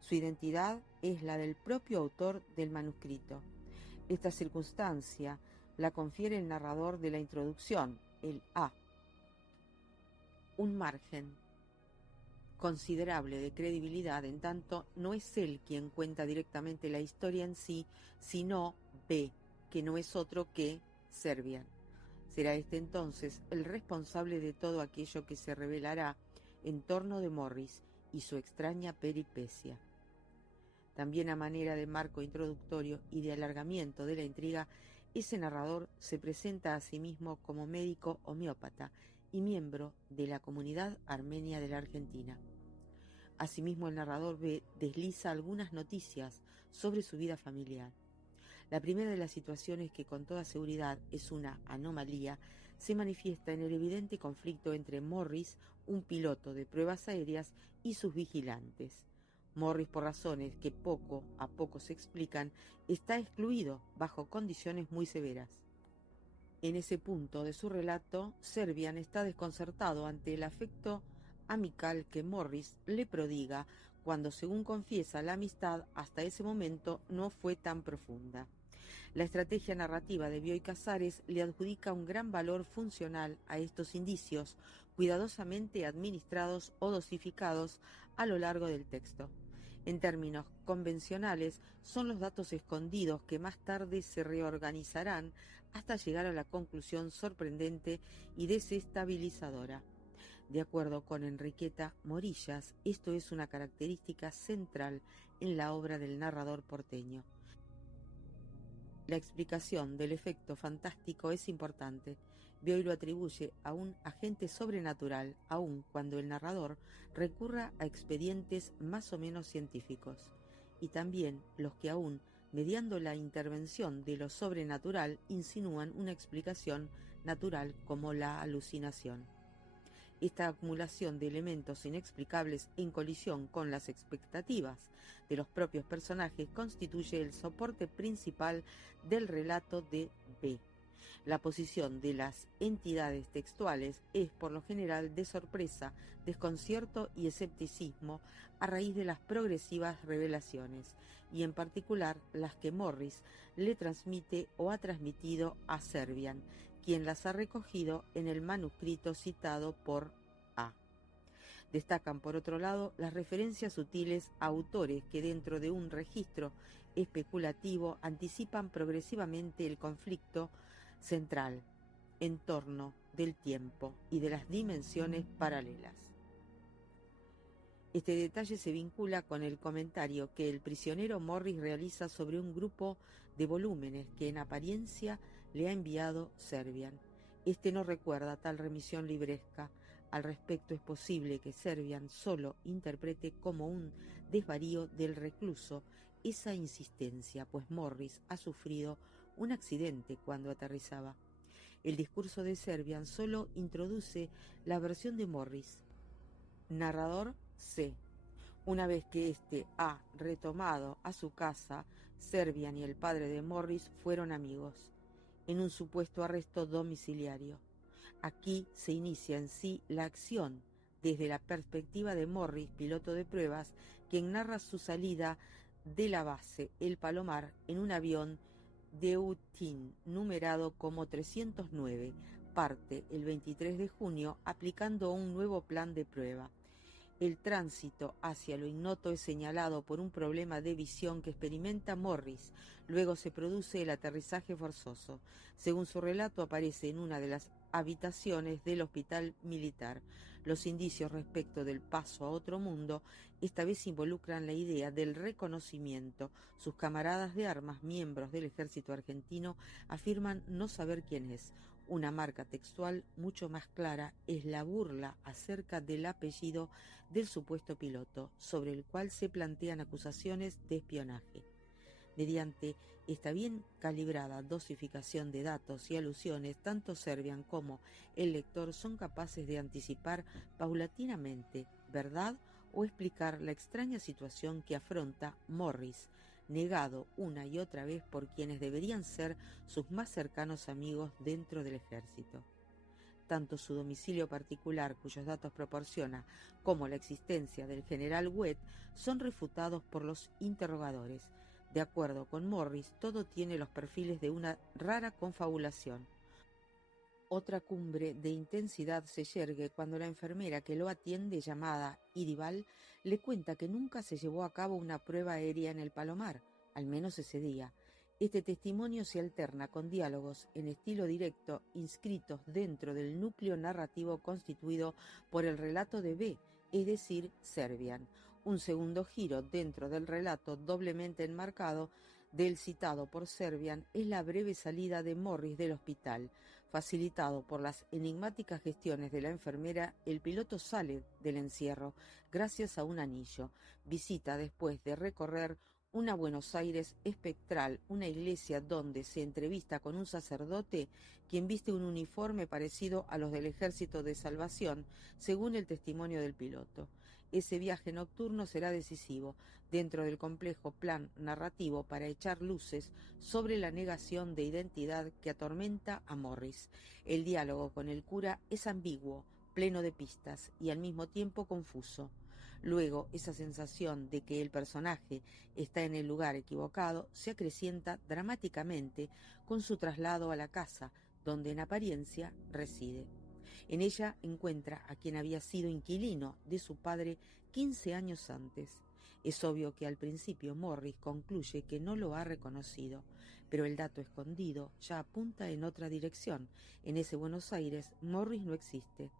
Su identidad es la del propio autor del manuscrito. Esta circunstancia la confiere el narrador de la introducción, el A. Un margen considerable de credibilidad, en tanto no es él quien cuenta directamente la historia en sí, sino B, que no es otro que Servian. Será este entonces el responsable de todo aquello que se revelará en torno de Morris y su extraña peripecia. También a manera de marco introductorio y de alargamiento de la intriga, ese narrador se presenta a sí mismo como médico homeópata y miembro de la comunidad armenia de la Argentina. Asimismo, el narrador B desliza algunas noticias sobre su vida familiar. La primera de las situaciones, que con toda seguridad es una anomalía, se manifiesta en el evidente conflicto entre Morris, un piloto de pruebas aéreas, y sus vigilantes. Morris, por razones que poco a poco se explican, está excluido bajo condiciones muy severas. En ese punto de su relato, Servian está desconcertado ante el afecto amical que Morris le prodiga cuando, según confiesa, la amistad hasta ese momento no fue tan profunda. La estrategia narrativa de Bioy Casares le adjudica un gran valor funcional a estos indicios, cuidadosamente administrados o dosificados a lo largo del texto. En términos convencionales, son los datos escondidos que más tarde se reorganizarán hasta llegar a la conclusión sorprendente y desestabilizadora. De acuerdo con Enriqueta Morillas, esto es una característica central en la obra del narrador porteño. La explicación del efecto fantástico es importante. Bioy lo atribuye a un agente sobrenatural, aun cuando el narrador recurra a expedientes más o menos científicos, y también los que aún, mediando la intervención de lo sobrenatural, insinúan una explicación natural como la alucinación. Esta acumulación de elementos inexplicables en colisión con las expectativas de los propios personajes constituye el soporte principal del relato de B. La posición de las entidades textuales es por lo general de sorpresa, desconcierto y escepticismo a raíz de las progresivas revelaciones, y en particular las que Morris le transmite o ha transmitido a Servian, quien las ha recogido en el manuscrito citado por A. Destacan, por otro lado, las referencias sutiles a autores que dentro de un registro especulativo anticipan progresivamente el conflicto central en torno del tiempo y de las dimensiones paralelas. Este detalle se vincula con el comentario que el prisionero Morris realiza sobre un grupo de volúmenes que en apariencia le ha enviado Servian. Este no recuerda tal remisión libresca. Al respecto, es posible que Servian solo interprete como un desvarío del recluso esa insistencia, pues Morris ha sufrido un accidente cuando aterrizaba. El discurso de Servian solo introduce la versión de Morris. Narrador C. Una vez que éste ha retomado a su casa, Servian y el padre de Morris fueron amigos, en un supuesto arresto domiciliario. Aquí se inicia en sí la acción desde la perspectiva de Morris, piloto de pruebas, quien narra su salida de la base El Palomar en un avión Deutin numerado como 309, parte el 23 de junio aplicando un nuevo plan de prueba. El tránsito hacia lo ignoto es señalado por un problema de visión que experimenta Morris. Luego se produce el aterrizaje forzoso. Según su relato, aparece en una de las habitaciones del hospital militar. Los indicios respecto del paso a otro mundo esta vez involucran la idea del reconocimiento. Sus camaradas de armas, miembros del ejército argentino, afirman no saber quién es. Una marca textual mucho más clara es la burla acerca del apellido del supuesto piloto, sobre el cual se plantean acusaciones de espionaje. Mediante esta bien calibrada dosificación de datos y alusiones, tanto Servian como el lector son capaces de anticipar paulatinamente verdad o explicar la extraña situación que afronta Morris, negado una y otra vez por quienes deberían ser sus más cercanos amigos dentro del ejército. Tanto su domicilio particular, cuyos datos proporciona, como la existencia del general Wett son refutados por los interrogadores. De acuerdo con Morris, todo tiene los perfiles de una rara confabulación. Otra cumbre de intensidad se yergue cuando la enfermera que lo atiende, llamada Irival, le cuenta que nunca se llevó a cabo una prueba aérea en el Palomar, al menos ese día. Este testimonio se alterna con diálogos en estilo directo inscritos dentro del núcleo narrativo constituido por el relato de B, es decir, Servian. Un segundo giro dentro del relato doblemente enmarcado del citado por Servian es la breve salida de Morris del hospital. Facilitado por las enigmáticas gestiones de la enfermera, el piloto sale del encierro gracias a un anillo. Visita después de recorrer una Buenos Aires espectral, una iglesia donde se entrevista con un sacerdote quien viste un uniforme parecido a los del Ejército de Salvación, según el testimonio del piloto. Ese viaje nocturno será decisivo dentro del complejo plan narrativo para echar luces sobre la negación de identidad que atormenta a Morris. El diálogo con el cura es ambiguo, pleno de pistas y al mismo tiempo confuso. Luego, esa sensación de que el personaje está en el lugar equivocado se acrecienta dramáticamente con su traslado a la casa, donde en apariencia reside. En ella encuentra a quien había sido inquilino de su padre 15 años antes. Es obvio que al principio Morris concluye que no lo ha reconocido, pero el dato escondido ya apunta en otra dirección. En ese Buenos Aires, Morris no existe.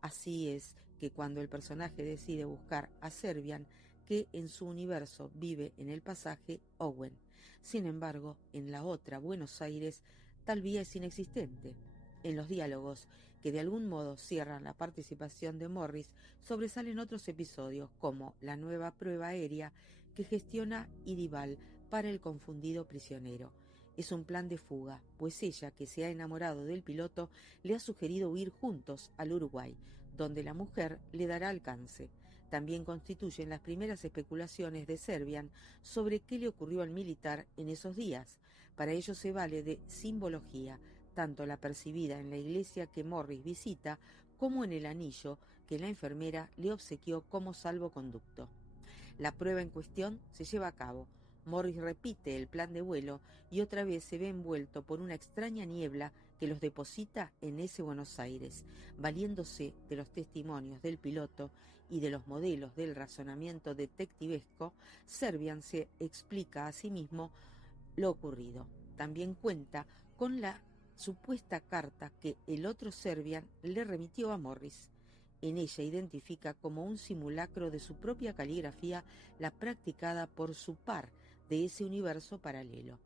Así es que cuando el personaje decide buscar a Servian, que en su universo vive en el pasaje Owen. Sin embargo, en la otra Buenos Aires, tal vía es inexistente. En los diálogos que de algún modo cierran la participación de Morris, sobresalen otros episodios como la nueva prueba aérea que gestiona Irival para el confundido prisionero. Es un plan de fuga, pues ella, que se ha enamorado del piloto, le ha sugerido huir juntos al Uruguay, donde la mujer le dará alcance. También constituyen las primeras especulaciones de Servian sobre qué le ocurrió al militar en esos días. Para ello se vale de simbología, tanto la percibida en la iglesia que Morris visita como en el anillo que la enfermera le obsequió como salvoconducto. La prueba en cuestión se lleva a cabo. Morris repite el plan de vuelo y otra vez se ve envuelto por una extraña niebla que los deposita en ese Buenos Aires. Valiéndose de los testimonios del piloto y de los modelos del razonamiento detectivesco, Servian se explica a sí mismo lo ocurrido. También cuenta con la supuesta carta que el otro Servian le remitió a Morris. En ella identifica como un simulacro de su propia caligrafía la practicada por su par de ese universo paralelo.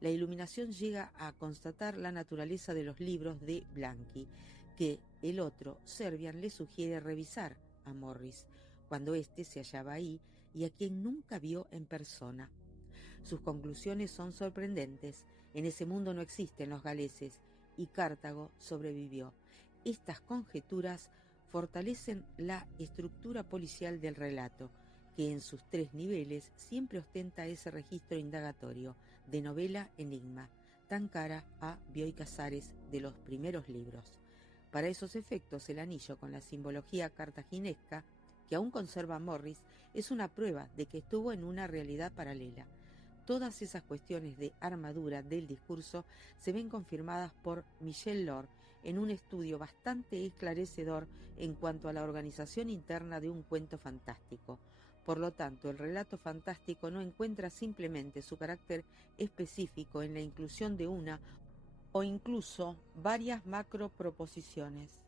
La iluminación llega a constatar la naturaleza de los libros de Blanqui, que el otro Servian le sugiere revisar a Morris, cuando éste se hallaba ahí y a quien nunca vio en persona. Sus conclusiones son sorprendentes. En ese mundo no existen los galeses y Cartago sobrevivió. Estas conjeturas fortalecen la estructura policial del relato, que en sus 3 niveles siempre ostenta ese registro indagatorio de novela enigma, tan cara a Bioy Casares de los primeros libros. Para esos efectos, el anillo con la simbología cartaginesca que aún conserva Morris es una prueba de que estuvo en una realidad paralela. Todas esas cuestiones de armadura del discurso se ven confirmadas por Michel Lord en un estudio bastante esclarecedor en cuanto a la organización interna de un cuento fantástico. Por lo tanto, el relato fantástico no encuentra simplemente su carácter específico en la inclusión de una o incluso varias macroproposiciones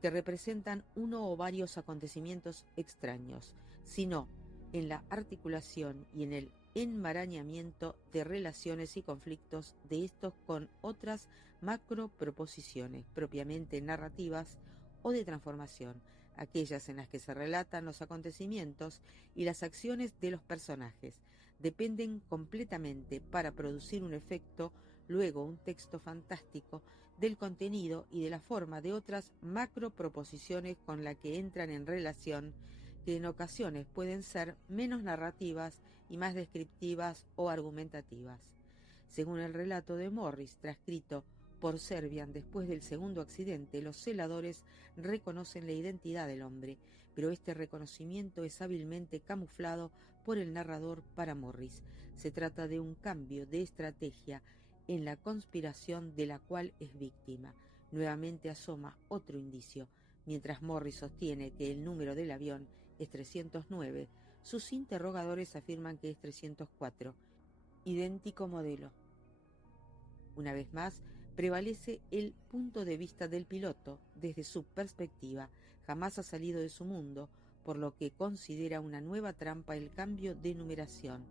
que representan uno o varios acontecimientos extraños, sino en la articulación y en el enmarañamiento de relaciones y conflictos de estos con otras macroproposiciones propiamente narrativas o de transformación, aquellas en las que se relatan los acontecimientos y las acciones de los personajes. Dependen completamente para producir un efecto, luego un texto fantástico, del contenido y de la forma de otras macroproposiciones con la que entran en relación, que en ocasiones pueden ser menos narrativas y más descriptivas o argumentativas. Según el relato de Morris, transcrito por Servian después del segundo accidente, los celadores reconocen la identidad del hombre, pero este reconocimiento es hábilmente camuflado por el narrador para Morris. Se trata de un cambio de estrategia en la conspiración de la cual es víctima. Nuevamente asoma otro indicio. Mientras Morris sostiene que el número del avión es 309, sus interrogadores afirman que es 304, idéntico modelo. Una vez más, prevalece el punto de vista del piloto. Desde su perspectiva, jamás ha salido de su mundo, por lo que considera una nueva trampa el cambio de numeración.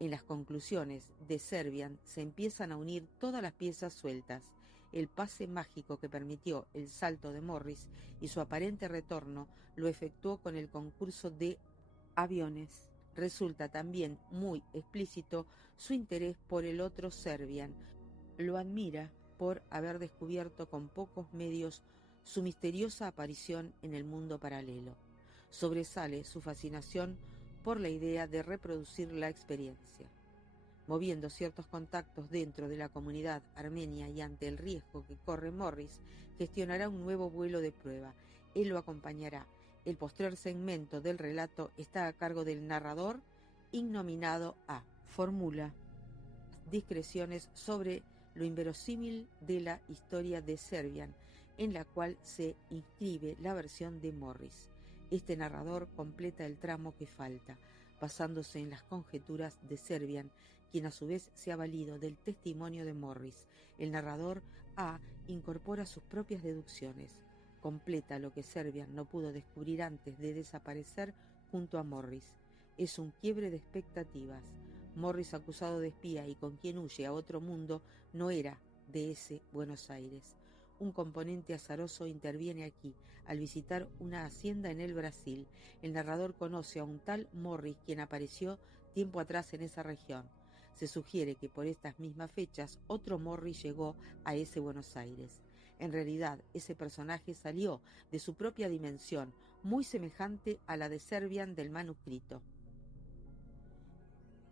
En las conclusiones de Servian se empiezan a unir todas las piezas sueltas. El pase mágico que permitió el salto de Morris y su aparente retorno lo efectuó con el concurso de aviones. Resulta también muy explícito su interés por el otro Servian. Lo admira por haber descubierto con pocos medios su misteriosa aparición en el mundo paralelo. Sobresale su fascinación por la idea de reproducir la experiencia. Moviendo ciertos contactos dentro de la comunidad armenia y ante el riesgo que corre Morris, gestionará un nuevo vuelo de prueba. Él lo acompañará. El postrer segmento del relato está a cargo del narrador, innominado A. Formula discreciones sobre lo inverosímil de la historia de Servian, en la cual se inscribe la versión de Morris. Este narrador completa el tramo que falta, basándose en las conjeturas de Servian, quien a su vez se ha valido del testimonio de Morris. El narrador A incorpora sus propias deducciones, completa lo que Servian no pudo descubrir antes de desaparecer junto a Morris. Es un quiebre de expectativas. Morris, acusado de espía y con quien huye a otro mundo, no era de ese Buenos Aires. Un componente azaroso interviene aquí. Al visitar una hacienda en el Brasil, el narrador conoce a un tal Morris, quien apareció tiempo atrás en esa región. Se sugiere que por estas mismas fechas otro Morris llegó a ese Buenos Aires. En realidad, ese personaje salió de su propia dimensión, muy semejante a la de Servian del manuscrito.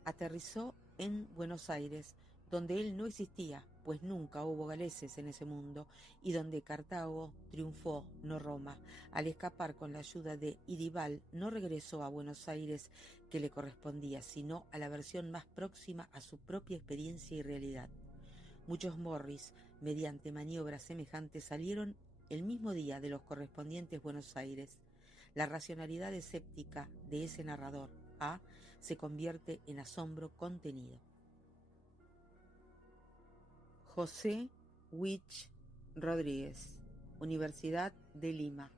Aterrizó en Buenos Aires, donde él no existía, pues nunca hubo galeses en ese mundo, y donde Cartago triunfó, no Roma. Al escapar con la ayuda de Idibal, no regresó a Buenos Aires que le correspondía, sino a la versión más próxima a su propia experiencia y realidad. Muchos Morris, mediante maniobras semejantes, salieron el mismo día de los correspondientes Buenos Aires. La racionalidad escéptica de ese narrador A se convierte en asombro contenido. José Wich Rodríguez, Universidad de Lima.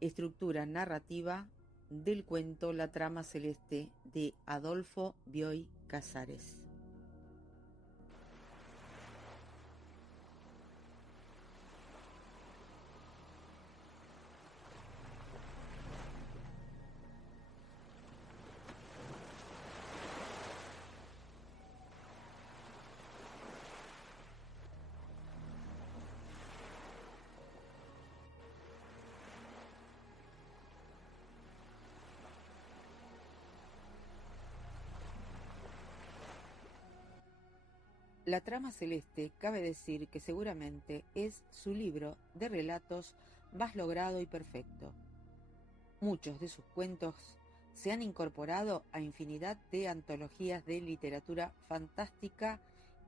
Estructura narrativa del cuento La trama celeste de Adolfo Bioy Casares. La trama celeste, cabe decir que seguramente es su libro de relatos más logrado y perfecto. Muchos de sus cuentos se han incorporado a infinidad de antologías de literatura fantástica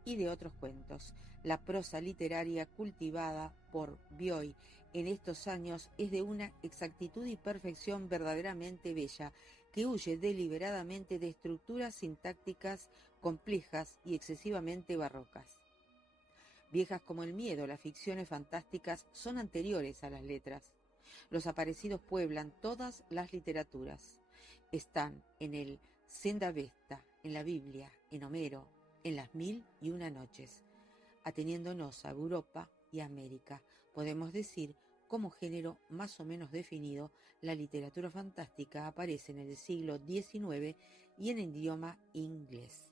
y de otros cuentos. La prosa literaria cultivada por Bioy en estos años es de una exactitud y perfección verdaderamente bella, que huye deliberadamente de estructuras sintácticas complejas y excesivamente barrocas. Viejas como el miedo, las ficciones fantásticas son anteriores a las letras. Los aparecidos pueblan todas las literaturas. Están en el Zendavesta, en la Biblia, en Homero, en las 1001 noches. Ateniéndonos a Europa y América, podemos decir, como género más o menos definido, la literatura fantástica aparece en el siglo XIX y en el idioma inglés.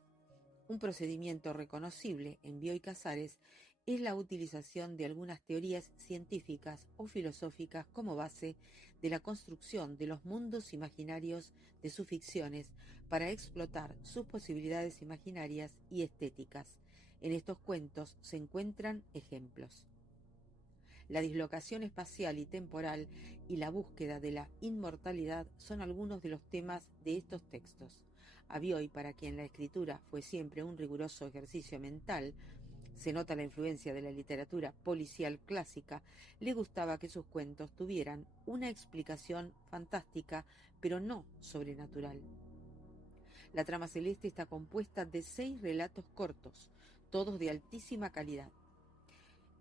Un procedimiento reconocible en Bioy Casares es la utilización de algunas teorías científicas o filosóficas como base de la construcción de los mundos imaginarios de sus ficciones para explotar sus posibilidades imaginarias y estéticas. En estos cuentos se encuentran ejemplos. La dislocación espacial y temporal y la búsqueda de la inmortalidad son algunos de los temas de estos textos. A Bioy, para quien la escritura fue siempre un riguroso ejercicio mental, se nota la influencia de la literatura policial clásica, le gustaba que sus cuentos tuvieran una explicación fantástica, pero no sobrenatural. La trama celeste está compuesta de 6 relatos cortos, todos de altísima calidad.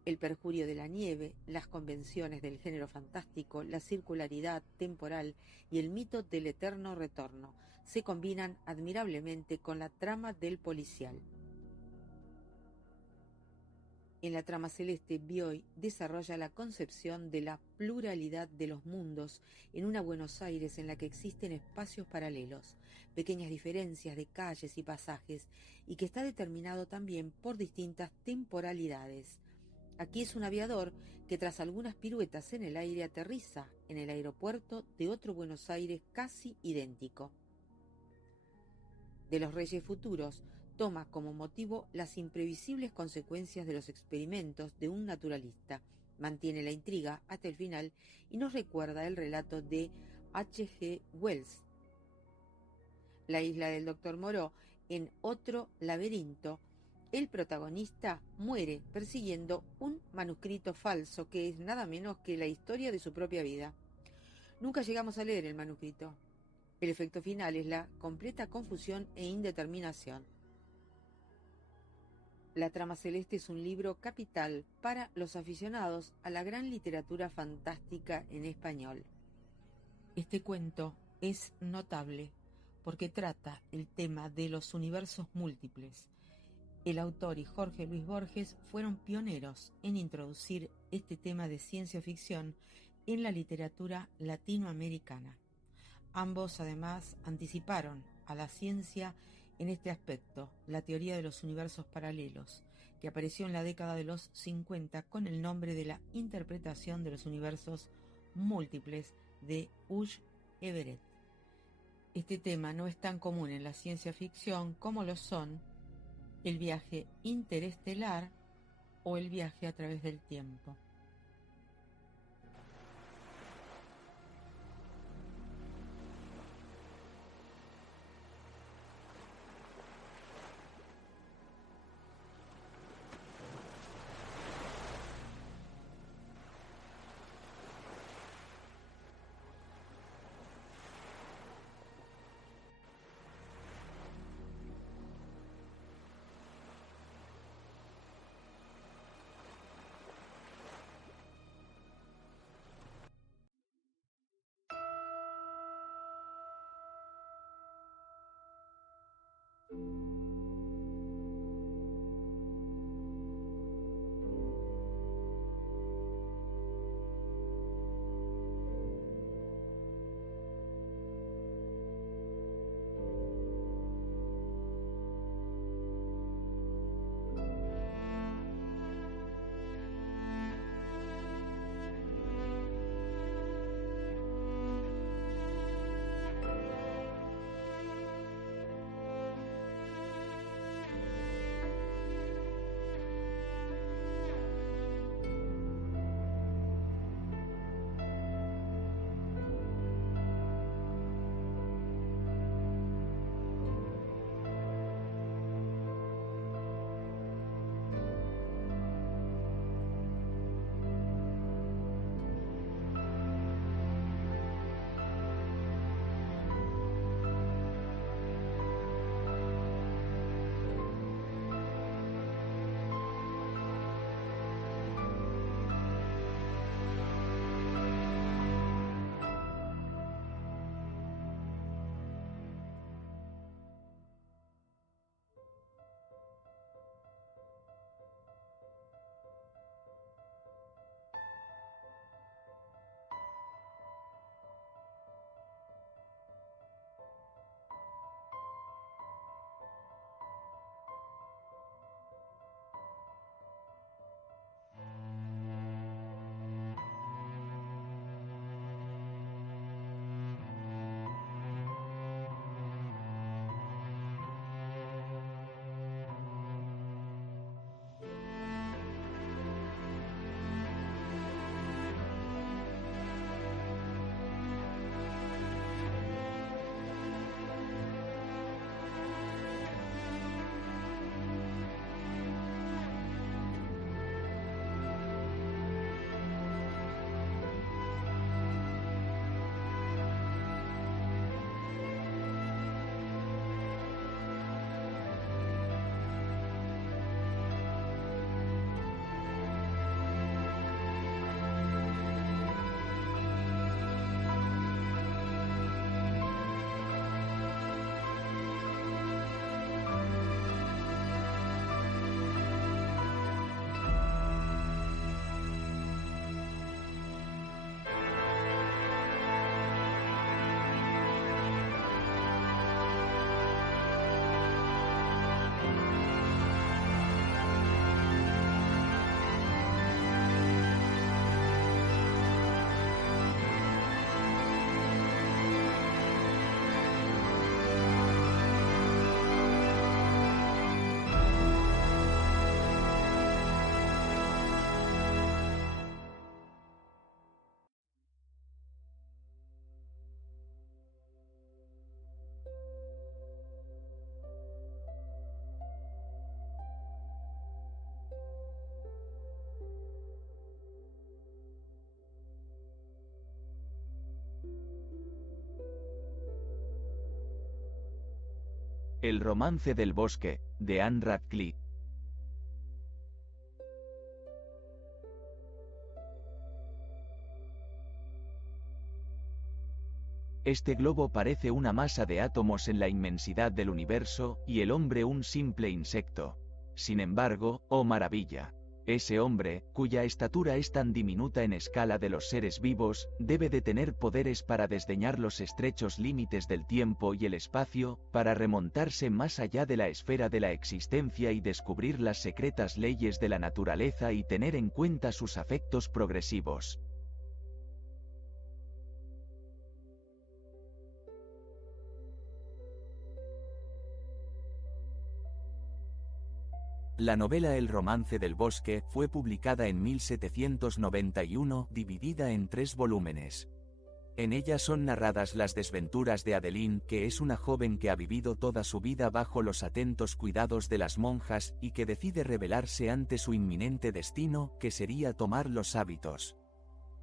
El perjurio de la nieve, las convenciones del género fantástico, la circularidad temporal y el mito del eterno retorno se combinan admirablemente con la trama del policial. En la trama celeste, Bioy desarrolla la concepción de la pluralidad de los mundos en una Buenos Aires en la que existen espacios paralelos, pequeñas diferencias de calles y pasajes, y que está determinado también por distintas temporalidades. Aquí es un aviador que tras algunas piruetas en el aire aterriza en el aeropuerto de otro Buenos Aires casi idéntico. De los Reyes Futuros toma como motivo las imprevisibles consecuencias de los experimentos de un naturalista, mantiene la intriga hasta el final y nos recuerda el relato de H.G. Wells. La isla del Dr. Moreau, en Otro laberinto, el protagonista muere persiguiendo un manuscrito falso que es nada menos que la historia de su propia vida. Nunca llegamos a leer el manuscrito. El efecto final es la completa confusión e indeterminación. La trama celeste es un libro capital para los aficionados a la gran literatura fantástica en español. Este cuento es notable porque trata el tema de los universos múltiples. El autor y Jorge Luis Borges fueron pioneros en introducir este tema de ciencia ficción en la literatura latinoamericana. Ambos, además, anticiparon a la ciencia en este aspecto, la teoría de los universos paralelos, que apareció en la década de los 50 con el nombre de la interpretación de los universos múltiples de Hugh Everett. Este tema no es tan común en la ciencia ficción como lo son el viaje interestelar o el viaje a través del tiempo. El romance del bosque, de Anne Radcliffe. Este globo parece una masa de átomos en la inmensidad del universo, y el hombre un simple insecto. Sin embargo, oh maravilla. Ese hombre, cuya estatura es tan diminuta en escala de los seres vivos, debe de tener poderes para desdeñar los estrechos límites del tiempo y el espacio, para remontarse más allá de la esfera de la existencia y descubrir las secretas leyes de la naturaleza y tener en cuenta sus afectos progresivos. La novela El romance del bosque fue publicada en 1791, dividida en 3 volúmenes. En ella son narradas las desventuras de Adeline, que es una joven que ha vivido toda su vida bajo los atentos cuidados de las monjas y que decide rebelarse ante su inminente destino, que sería tomar los hábitos.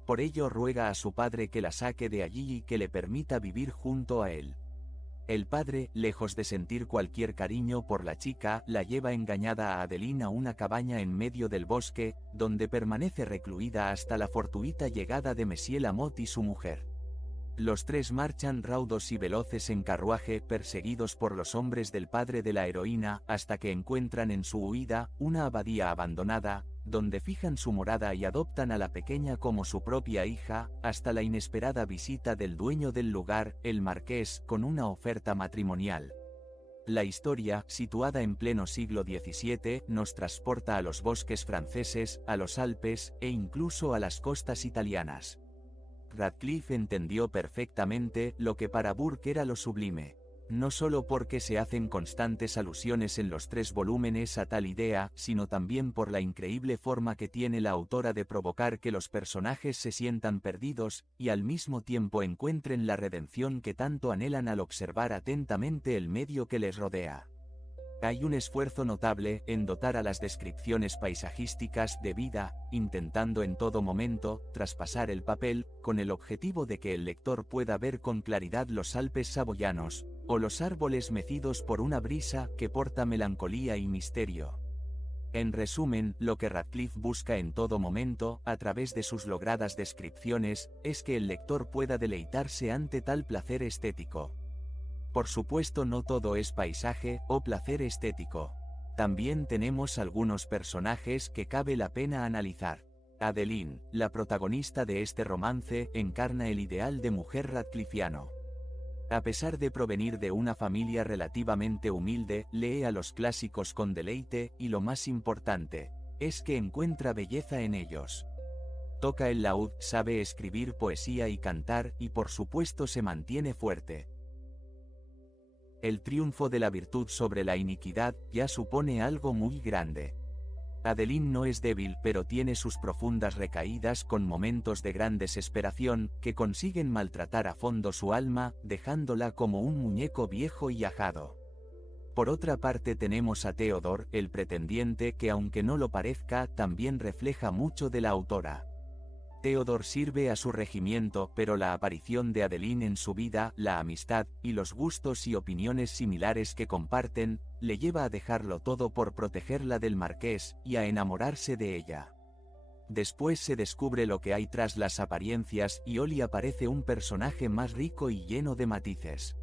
Por ello ruega a su padre que la saque de allí y que le permita vivir junto a él. El padre, lejos de sentir cualquier cariño por la chica, la lleva engañada a Adeline a una cabaña en medio del bosque, donde permanece recluida hasta la fortuita llegada de Monsieur Lamotte y su mujer. Los 3 marchan raudos y veloces en carruaje, perseguidos por los hombres del padre de la heroína, hasta que encuentran en su huida una abadía abandonada, donde fijan su morada y adoptan a la pequeña como su propia hija, hasta la inesperada visita del dueño del lugar, el marqués, con una oferta matrimonial. La historia, situada en pleno siglo XVII, nos transporta a los bosques franceses, a los Alpes, e incluso a las costas italianas. Radcliffe entendió perfectamente lo que para Burke era lo sublime. No solo porque se hacen constantes alusiones en los 3 volúmenes a tal idea, sino también por la increíble forma que tiene la autora de provocar que los personajes se sientan perdidos, y al mismo tiempo encuentren la redención que tanto anhelan al observar atentamente el medio que les rodea. Hay un esfuerzo notable en dotar a las descripciones paisajísticas de vida, intentando en todo momento traspasar el papel, con el objetivo de que el lector pueda ver con claridad los Alpes saboyanos, o los árboles mecidos por una brisa que porta melancolía y misterio. En resumen, lo que Radcliffe busca en todo momento, a través de sus logradas descripciones, es que el lector pueda deleitarse ante tal placer estético. Por supuesto, no todo es paisaje o placer estético. También tenemos algunos personajes que cabe la pena analizar. Adeline, la protagonista de este romance, encarna el ideal de mujer radcliffiano. A pesar de provenir de una familia relativamente humilde, lee a los clásicos con deleite, y lo más importante, es que encuentra belleza en ellos. Toca el laúd, sabe escribir poesía y cantar, y por supuesto se mantiene fuerte. El triunfo de la virtud sobre la iniquidad ya supone algo muy grande. Adeline no es débil, pero tiene sus profundas recaídas con momentos de gran desesperación, que consiguen maltratar a fondo su alma, dejándola como un muñeco viejo y ajado. Por otra parte tenemos a Theodore, el pretendiente, que aunque no lo parezca, también refleja mucho de la autora. Theodore sirve a su regimiento, pero la aparición de Adeline en su vida, la amistad, y los gustos y opiniones similares que comparten, le lleva a dejarlo todo por protegerla del marqués, y a enamorarse de ella. Después se descubre lo que hay tras las apariencias, y Ollie aparece un personaje más rico y lleno de matices.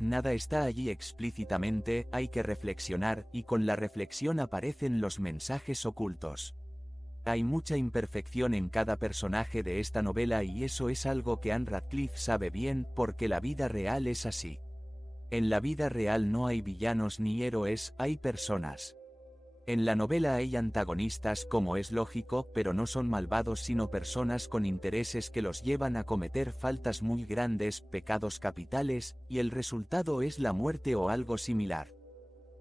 Nada está allí explícitamente, hay que reflexionar, y con la reflexión aparecen los mensajes ocultos. Hay mucha imperfección en cada personaje de esta novela y eso es algo que Anne Radcliffe sabe bien, porque la vida real es así. En la vida real no hay villanos ni héroes, hay personas. En la novela hay antagonistas, como es lógico, pero no son malvados sino personas con intereses que los llevan a cometer faltas muy grandes, pecados capitales, y el resultado es la muerte o algo similar.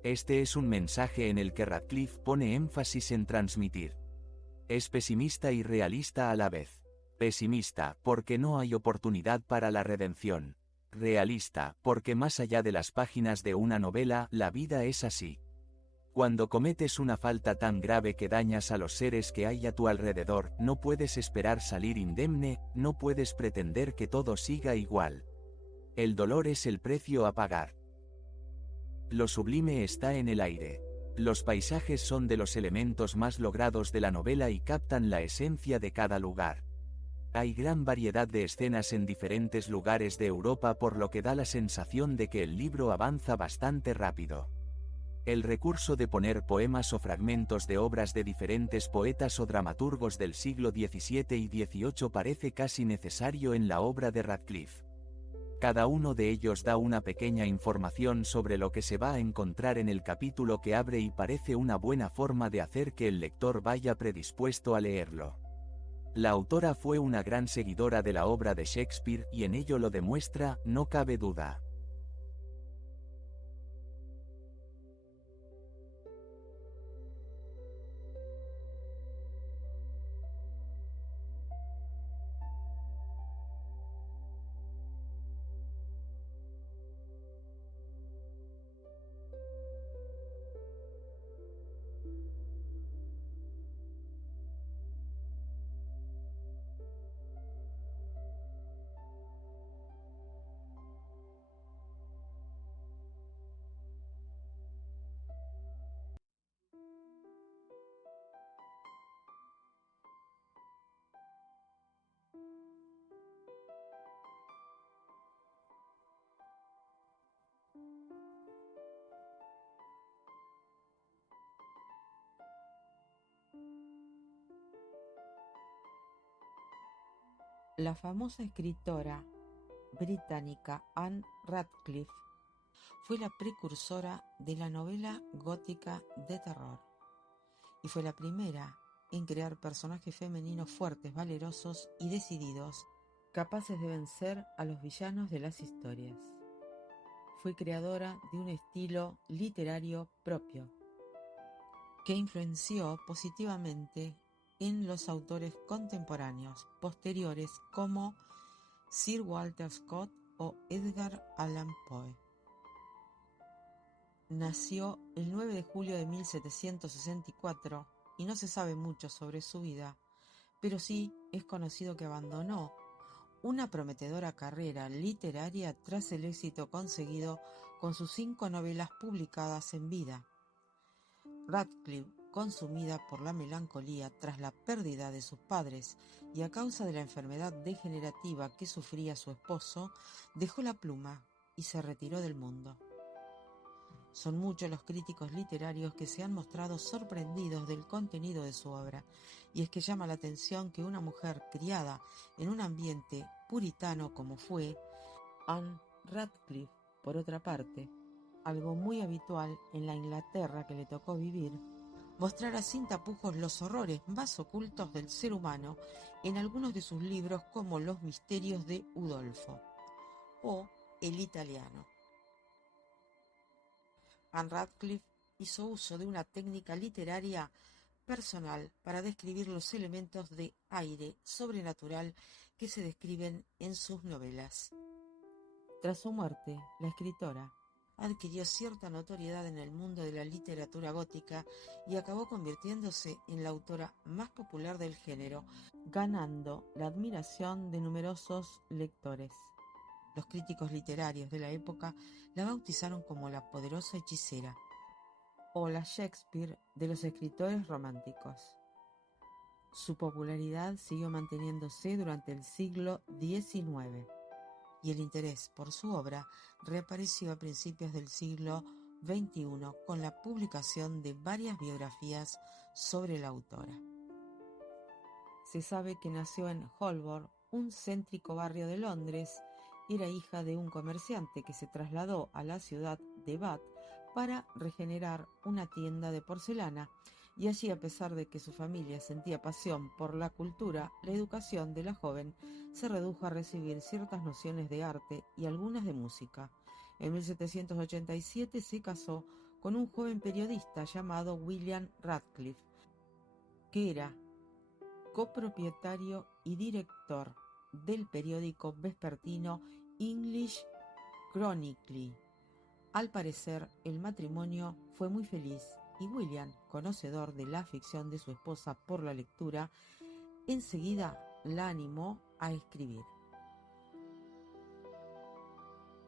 Este es un mensaje en el que Radcliffe pone énfasis en transmitir. Es pesimista y realista a la vez. Pesimista, porque no hay oportunidad para la redención. Realista, porque más allá de las páginas de una novela, la vida es así. Cuando cometes una falta tan grave que dañas a los seres que hay a tu alrededor, no puedes esperar salir indemne, no puedes pretender que todo siga igual. El dolor es el precio a pagar. Lo sublime está en el aire. Los paisajes son de los elementos más logrados de la novela y captan la esencia de cada lugar. Hay gran variedad de escenas en diferentes lugares de Europa, por lo que da la sensación de que el libro avanza bastante rápido. El recurso de poner poemas o fragmentos de obras de diferentes poetas o dramaturgos del siglo XVII y XVIII parece casi necesario en la obra de Radcliffe. Cada uno de ellos da una pequeña información sobre lo que se va a encontrar en el capítulo que abre y parece una buena forma de hacer que el lector vaya predispuesto a leerlo. La autora fue una gran seguidora de la obra de Shakespeare y en ello lo demuestra, no cabe duda. La famosa escritora británica Anne Radcliffe fue la precursora de la novela gótica de terror y fue la primera en crear personajes femeninos fuertes, valerosos y decididos, capaces de vencer a los villanos de las historias. Fue creadora de un estilo literario propio que influenció positivamente en los autores contemporáneos posteriores como Sir Walter Scott o Edgar Allan Poe. Nació el 9 de julio de 1764 y no se sabe mucho sobre su vida, pero sí es conocido que abandonó una prometedora carrera literaria tras el éxito conseguido con sus 5 novelas publicadas en vida. Radcliffe, consumida por la melancolía tras la pérdida de sus padres y a causa de la enfermedad degenerativa que sufría su esposo, dejó la pluma y se retiró del mundo. Son muchos los críticos literarios que se han mostrado sorprendidos del contenido de su obra, y es que llama la atención que una mujer criada en un ambiente puritano como fue Anne Radcliffe, por otra parte, algo muy habitual en la Inglaterra que le tocó vivir, mostrará sin tapujos los horrores más ocultos del ser humano en algunos de sus libros como Los misterios de Udolfo o El italiano. Anne Radcliffe hizo uso de una técnica literaria personal para describir los elementos de aire sobrenatural que se describen en sus novelas. Tras su muerte, la escritora adquirió cierta notoriedad en el mundo de la literatura gótica y acabó convirtiéndose en la autora más popular del género, ganando la admiración de numerosos lectores. Los críticos literarios de la época la bautizaron como la poderosa hechicera o la Shakespeare de los escritores románticos. Su popularidad siguió manteniéndose durante el siglo XIX y el interés por su obra reapareció a principios del siglo XXI con la publicación de varias biografías sobre la autora. Se sabe que nació en Holborn, un céntrico barrio de Londres. Era hija de un comerciante que se trasladó a la ciudad de Bath para regenerar una tienda de porcelana, y allí, a pesar de que su familia sentía pasión por la cultura, la educación de la joven se redujo a recibir ciertas nociones de arte y algunas de música. En 1787 se casó con un joven periodista llamado William Radcliffe, que era copropietario y director del periódico vespertino English Chronicle. Al parecer, el matrimonio fue muy feliz y William, conocedor de la afición de su esposa por la lectura, enseguida la animó a escribir.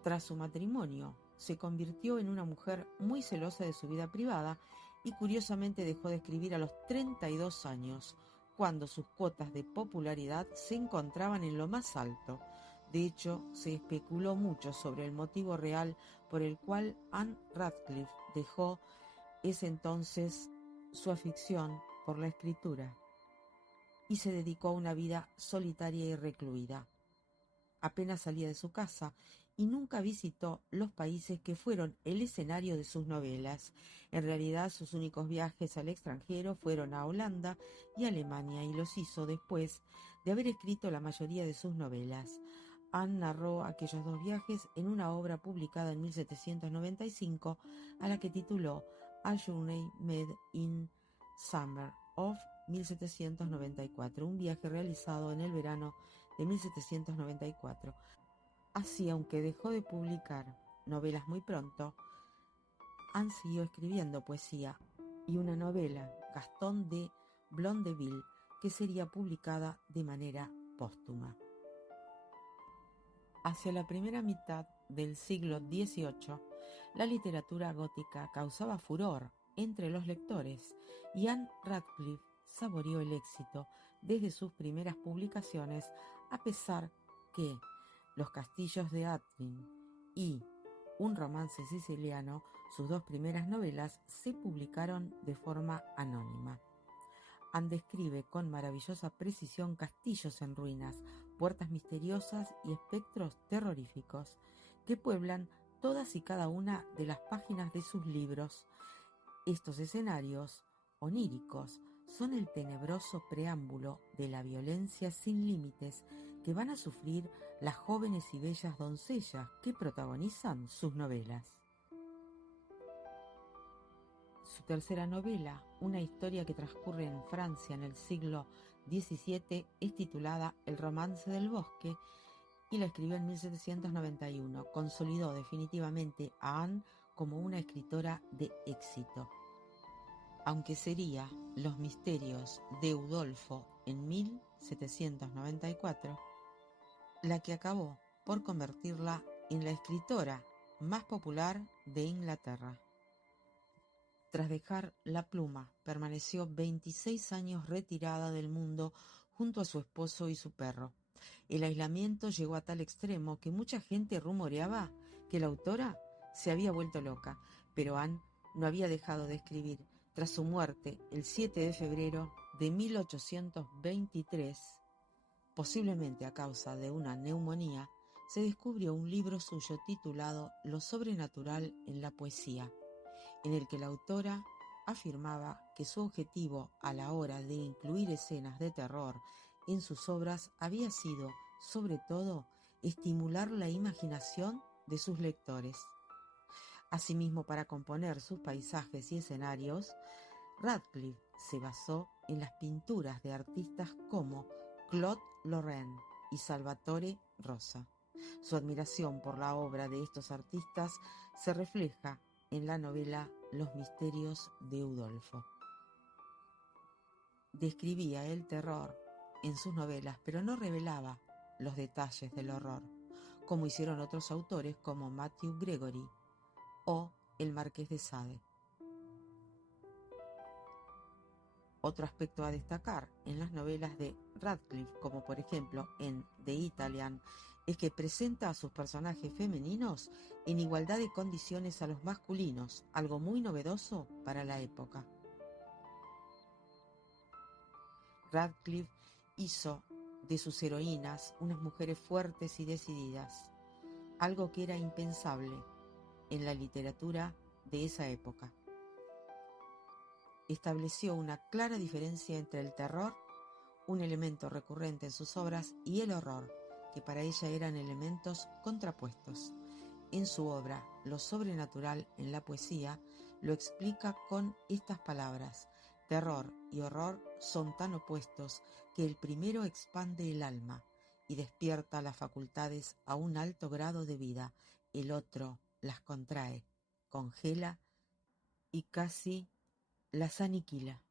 Tras su matrimonio, se convirtió en una mujer muy celosa de su vida privada y curiosamente dejó de escribir a los 32 años, cuando sus cuotas de popularidad se encontraban en lo más alto. De hecho, se especuló mucho sobre el motivo real por el cual Anne Radcliffe dejó es entonces su afición por la escritura y se dedicó a una vida solitaria y recluida. Apenas salía de su casa y nunca visitó los países que fueron el escenario de sus novelas. En realidad, sus únicos viajes al extranjero fueron a Holanda y Alemania, y los hizo después de haber escrito la mayoría de sus novelas. Anne narró aquellos dos viajes en una obra publicada en 1795, a la que tituló A Journey Made in Summer of 1794, un viaje realizado en el verano de 1794. Así, aunque dejó de publicar novelas muy pronto, Anne siguió escribiendo poesía y una novela, Gastón de Blondeville, que sería publicada de manera póstuma. Hacia la primera mitad del siglo XVIII, la literatura gótica causaba furor entre los lectores y Anne Radcliffe saboreó el éxito desde sus primeras publicaciones, a pesar que Los castillos de Atrin y Un romance siciliano, sus dos primeras novelas, se publicaron de forma anónima. Anne describe con maravillosa precisión castillos en ruinas, puertas misteriosas y espectros terroríficos que pueblan todas y cada una de las páginas de sus libros. Estos escenarios oníricos son el tenebroso preámbulo de la violencia sin límites que van a sufrir las jóvenes y bellas doncellas que protagonizan sus novelas. Su tercera novela, una historia que transcurre en Francia en el siglo XVII, es titulada El romance del bosque y la escribió en 1791. Consolidó definitivamente a Anne como una escritora de éxito. Aunque sería Los misterios de Udolfo en 1794, la que acabó por convertirla en la escritora más popular de Inglaterra. Tras dejar la pluma, permaneció 26 años retirada del mundo junto a su esposo y su perro. El aislamiento llegó a tal extremo que mucha gente rumoreaba que la autora se había vuelto loca, pero Anne no había dejado de escribir. Tras su muerte, el 7 de febrero de 1823, posiblemente a causa de una neumonía, se descubrió un libro suyo titulado Lo sobrenatural en la poesía, en el que la autora afirmaba que su objetivo a la hora de incluir escenas de terror en sus obras había sido, sobre todo, estimular la imaginación de sus lectores. Asimismo, para componer sus paisajes y escenarios, Radcliffe se basó en las pinturas de artistas como Claude Lorrain y Salvatore Rosa. Su admiración por la obra de estos artistas se refleja en la novela Los misterios de Udolfo. Describía el terror en sus novelas, pero no revelaba los detalles del horror, como hicieron otros autores como Matthew Gregory o el Marqués de Sade. Otro aspecto a destacar en las novelas de Radcliffe, como por ejemplo en The Italian, es que presenta a sus personajes femeninos en igualdad de condiciones a los masculinos, algo muy novedoso para la época. Radcliffe hizo de sus heroínas unas mujeres fuertes y decididas, algo que era impensable en la literatura de esa época. Estableció una clara diferencia entre el terror, un elemento recurrente en sus obras, y el horror, que para ella eran elementos contrapuestos. En su obra, Lo sobrenatural en la poesía, lo explica con estas palabras: terror y horror son tan opuestos que el primero expande el alma y despierta las facultades a un alto grado de vida, el otro las contrae, congela y casi las aniquila.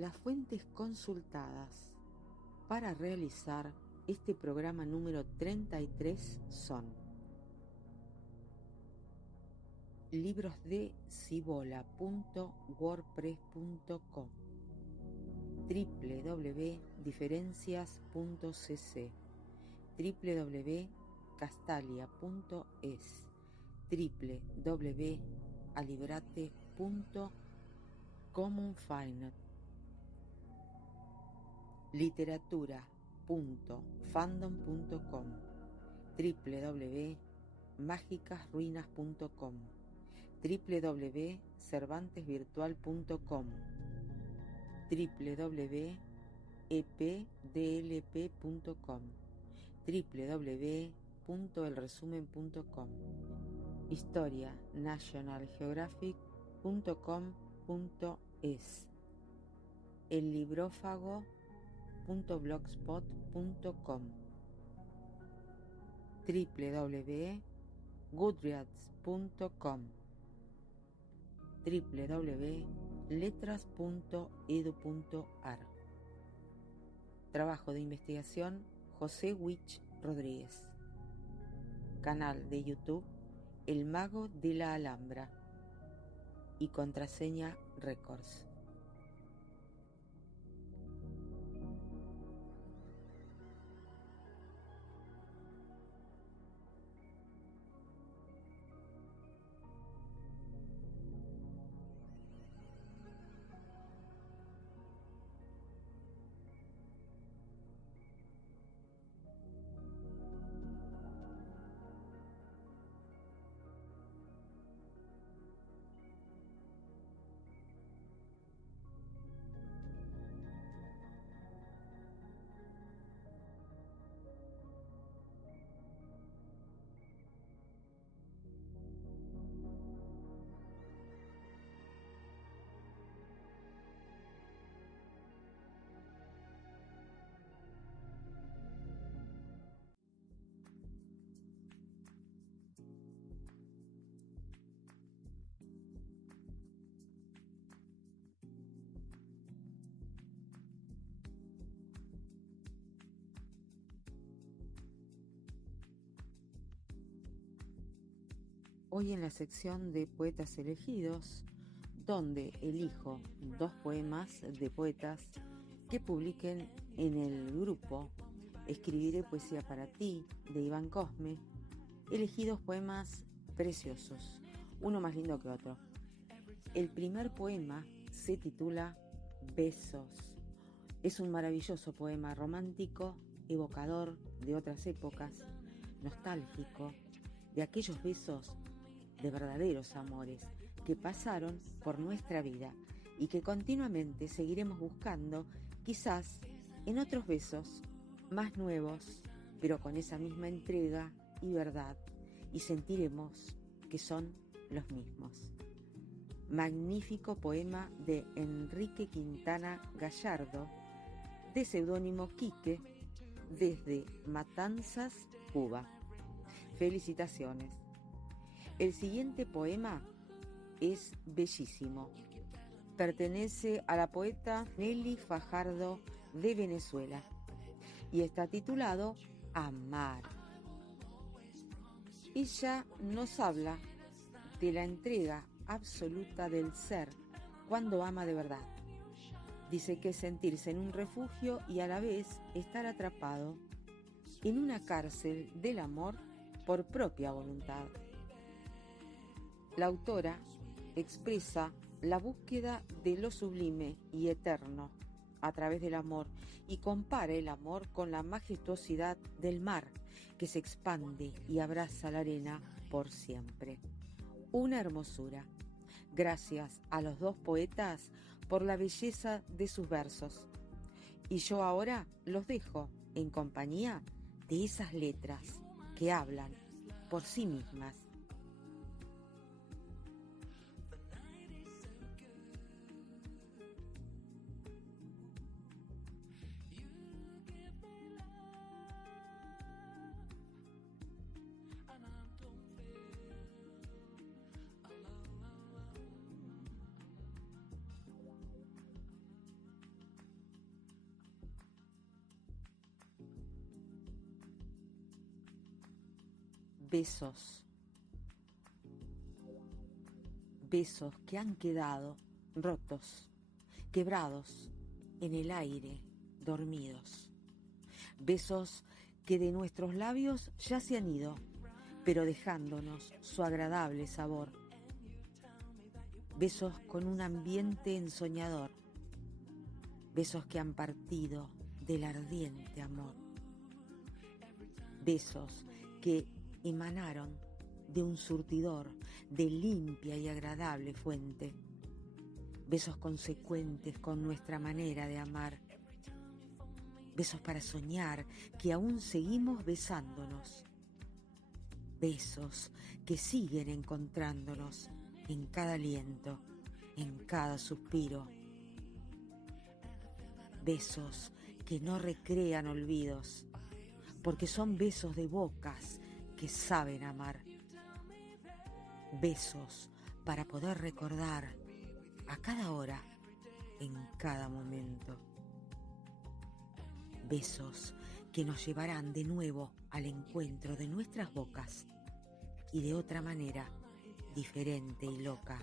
Las fuentes consultadas para realizar este programa número 33 son librosdecibola.wordpress.com, www.diferencias.cc, www.castalia.es, www.alibrate.commonfinet, literatura.fandom.com, www.magicasruinas.com, www.cervantesvirtual.com, www.epdlp.com, www.elresumen.com, historianationalgeographic.com.es, ellibrófago.blogspot.com, www.goodreads.com, www.letras.edu.ar. Trabajo de investigación José Wich Rodríguez. Canal de YouTube El Mago de la Alhambra y contraseña Records. Hoy en la sección de poetas elegidos, donde elijo 2 poemas de poetas que publiquen en el grupo Escribiré Poesía para Ti, de Iván Cosme. Elegí 2 poemas preciosos, uno más lindo que otro. El primer poema se titula Besos. Es un maravilloso poema romántico, evocador de otras épocas, nostálgico, de aquellos besos de verdaderos amores que pasaron por nuestra vida y que continuamente seguiremos buscando, quizás en otros besos más nuevos, pero con esa misma entrega y verdad, y sentiremos que son los mismos. Magnífico poema de Enrique Quintana Gallardo, de seudónimo Quique, desde Matanzas, Cuba. Felicitaciones. El siguiente poema es bellísimo. Pertenece a la poeta Nelly Fajardo de Venezuela y está titulado Amar. Ella nos habla de la entrega absoluta del ser cuando ama de verdad. Dice que es sentirse en un refugio y a la vez estar atrapado en una cárcel del amor por propia voluntad. La autora expresa la búsqueda de lo sublime y eterno a través del amor y compara el amor con la majestuosidad del mar que se expande y abraza la arena por siempre. Una hermosura. Gracias a los 2 poetas por la belleza de sus versos. Y yo ahora los dejo en compañía de esas letras que hablan por sí mismas. Besos. Besos que han quedado rotos, quebrados, en el aire, dormidos. Besos que de nuestros labios ya se han ido, pero dejándonos su agradable sabor. Besos con un ambiente ensoñador. Besos que han partido del ardiente amor. Besos que emanaron de un surtidor de limpia y agradable fuente. Besos consecuentes con nuestra manera de amar. Besos para soñar que aún seguimos besándonos. Besos que siguen encontrándonos en cada aliento, en cada suspiro. Besos que no recrean olvidos, porque son besos de bocas que saben amar. Besos para poder recordar a cada hora, en cada momento. Besos que nos llevarán de nuevo al encuentro de nuestras bocas y de otra manera, diferente y loca,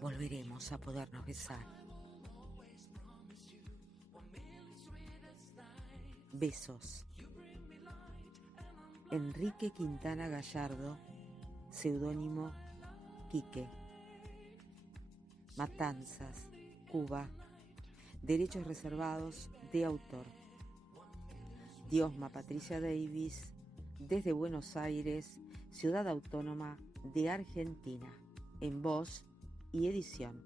volveremos a podernos besar. Besos. Enrique Quintana Gallardo, seudónimo Quique. Matanzas, Cuba. Derechos reservados de autor. Diosma Patricia Davis, desde Buenos Aires, Ciudad Autónoma de Argentina, en voz y edición.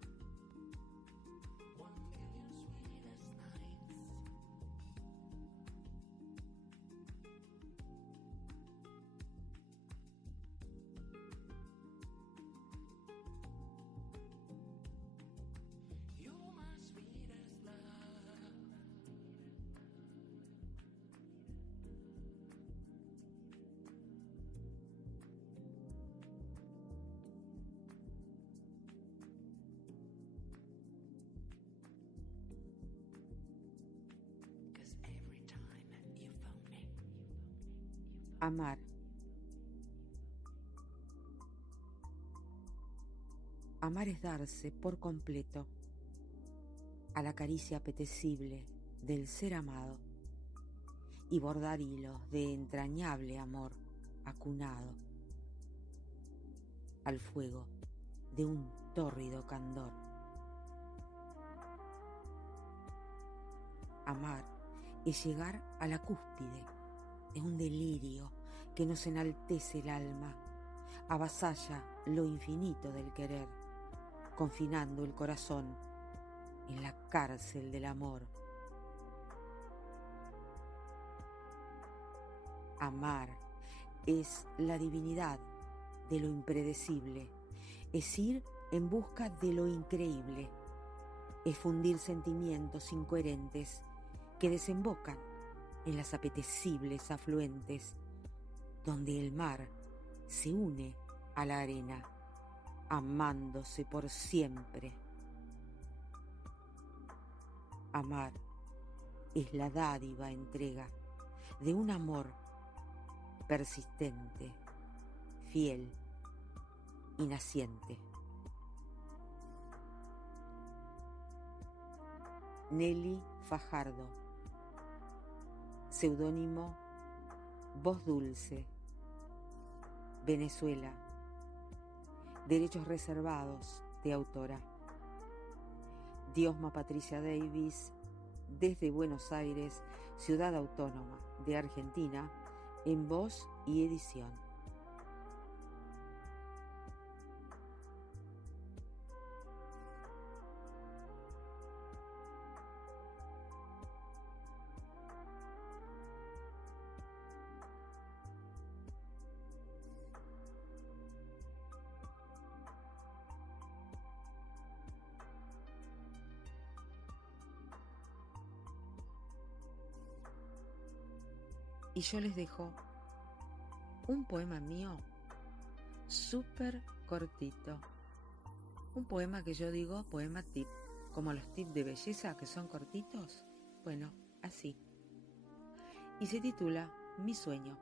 Amar. Amar es darse por completo a la caricia apetecible del ser amado y bordar hilos de entrañable amor acunado al fuego de un tórrido candor. Amar es llegar a la cúspide de un delirio que nos enaltece el alma, avasalla lo infinito del querer, confinando el corazón en la cárcel del amor. Amar es la divinidad de lo impredecible, es ir en busca de lo increíble, es fundir sentimientos incoherentes que desembocan en las apetecibles afluentes, donde el mar se une a la arena, amándose por siempre. Amar es la dádiva entrega de un amor persistente, fiel y naciente. Nelly Fajardo, seudónimo Voz Dulce, Venezuela. Derechos reservados de autora. Diosma Patricia Davis, desde Buenos Aires, Ciudad Autónoma de Argentina, en voz y edición. Y yo les dejo un poema mío súper cortito. Un poema que yo digo poema tip, como los tips de belleza que son cortitos. Bueno, así. Y se titula Mi sueño.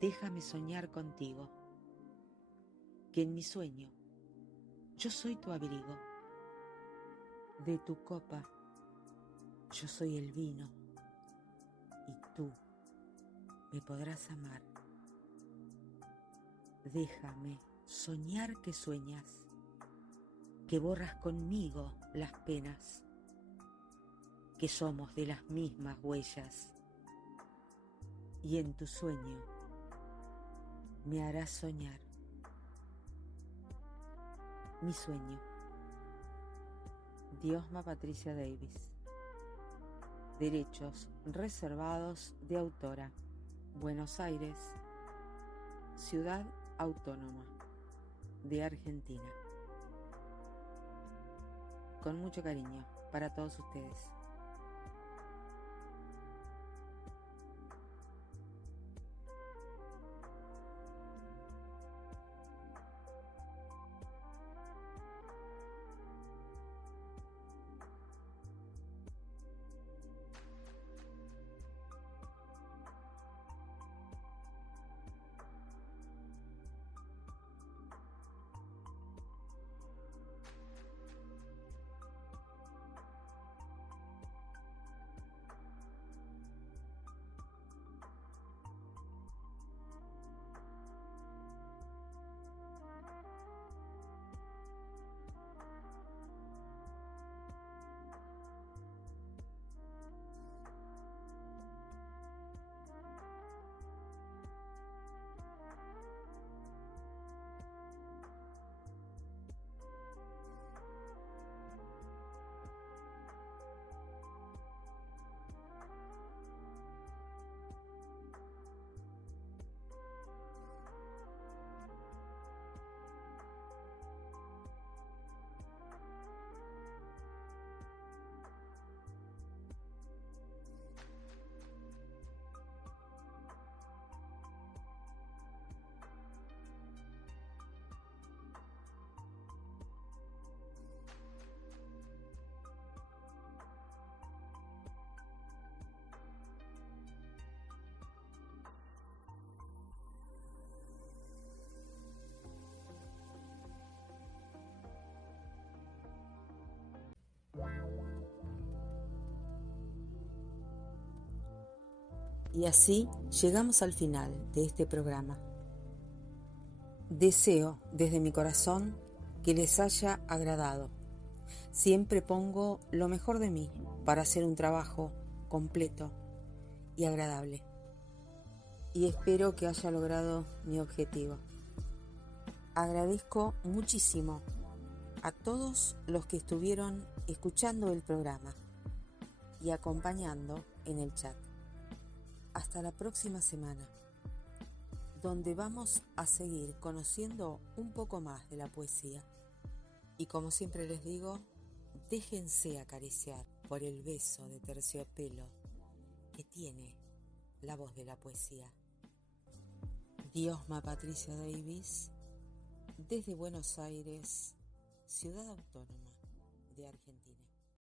déjame soñar contigo, que en mi sueño yo soy tu abrigo. De tu copa yo soy el vino y tú me podrás amar. Déjame soñar que sueñas, que borras conmigo las penas, que somos de las mismas huellas, y en tu sueño me harás soñar. Mi sueño. Diosma Patricia Davis. Derechos reservados de autora. Buenos Aires, Ciudad Autónoma de Argentina. Con mucho cariño para todos ustedes. Y así llegamos al final de este programa. Deseo desde mi corazón que les haya agradado. Siempre pongo lo mejor de mí para hacer un trabajo completo y agradable. Y espero que haya logrado mi objetivo. Agradezco muchísimo a todos los que estuvieron escuchando el programa y acompañando en el chat. Hasta la próxima semana, donde vamos a seguir conociendo un poco más de la poesía. Y como siempre les digo, déjense acariciar por el beso de terciopelo que tiene la voz de la poesía. Diosma Patricia Davis, desde Buenos Aires, Ciudad Autónoma de Argentina.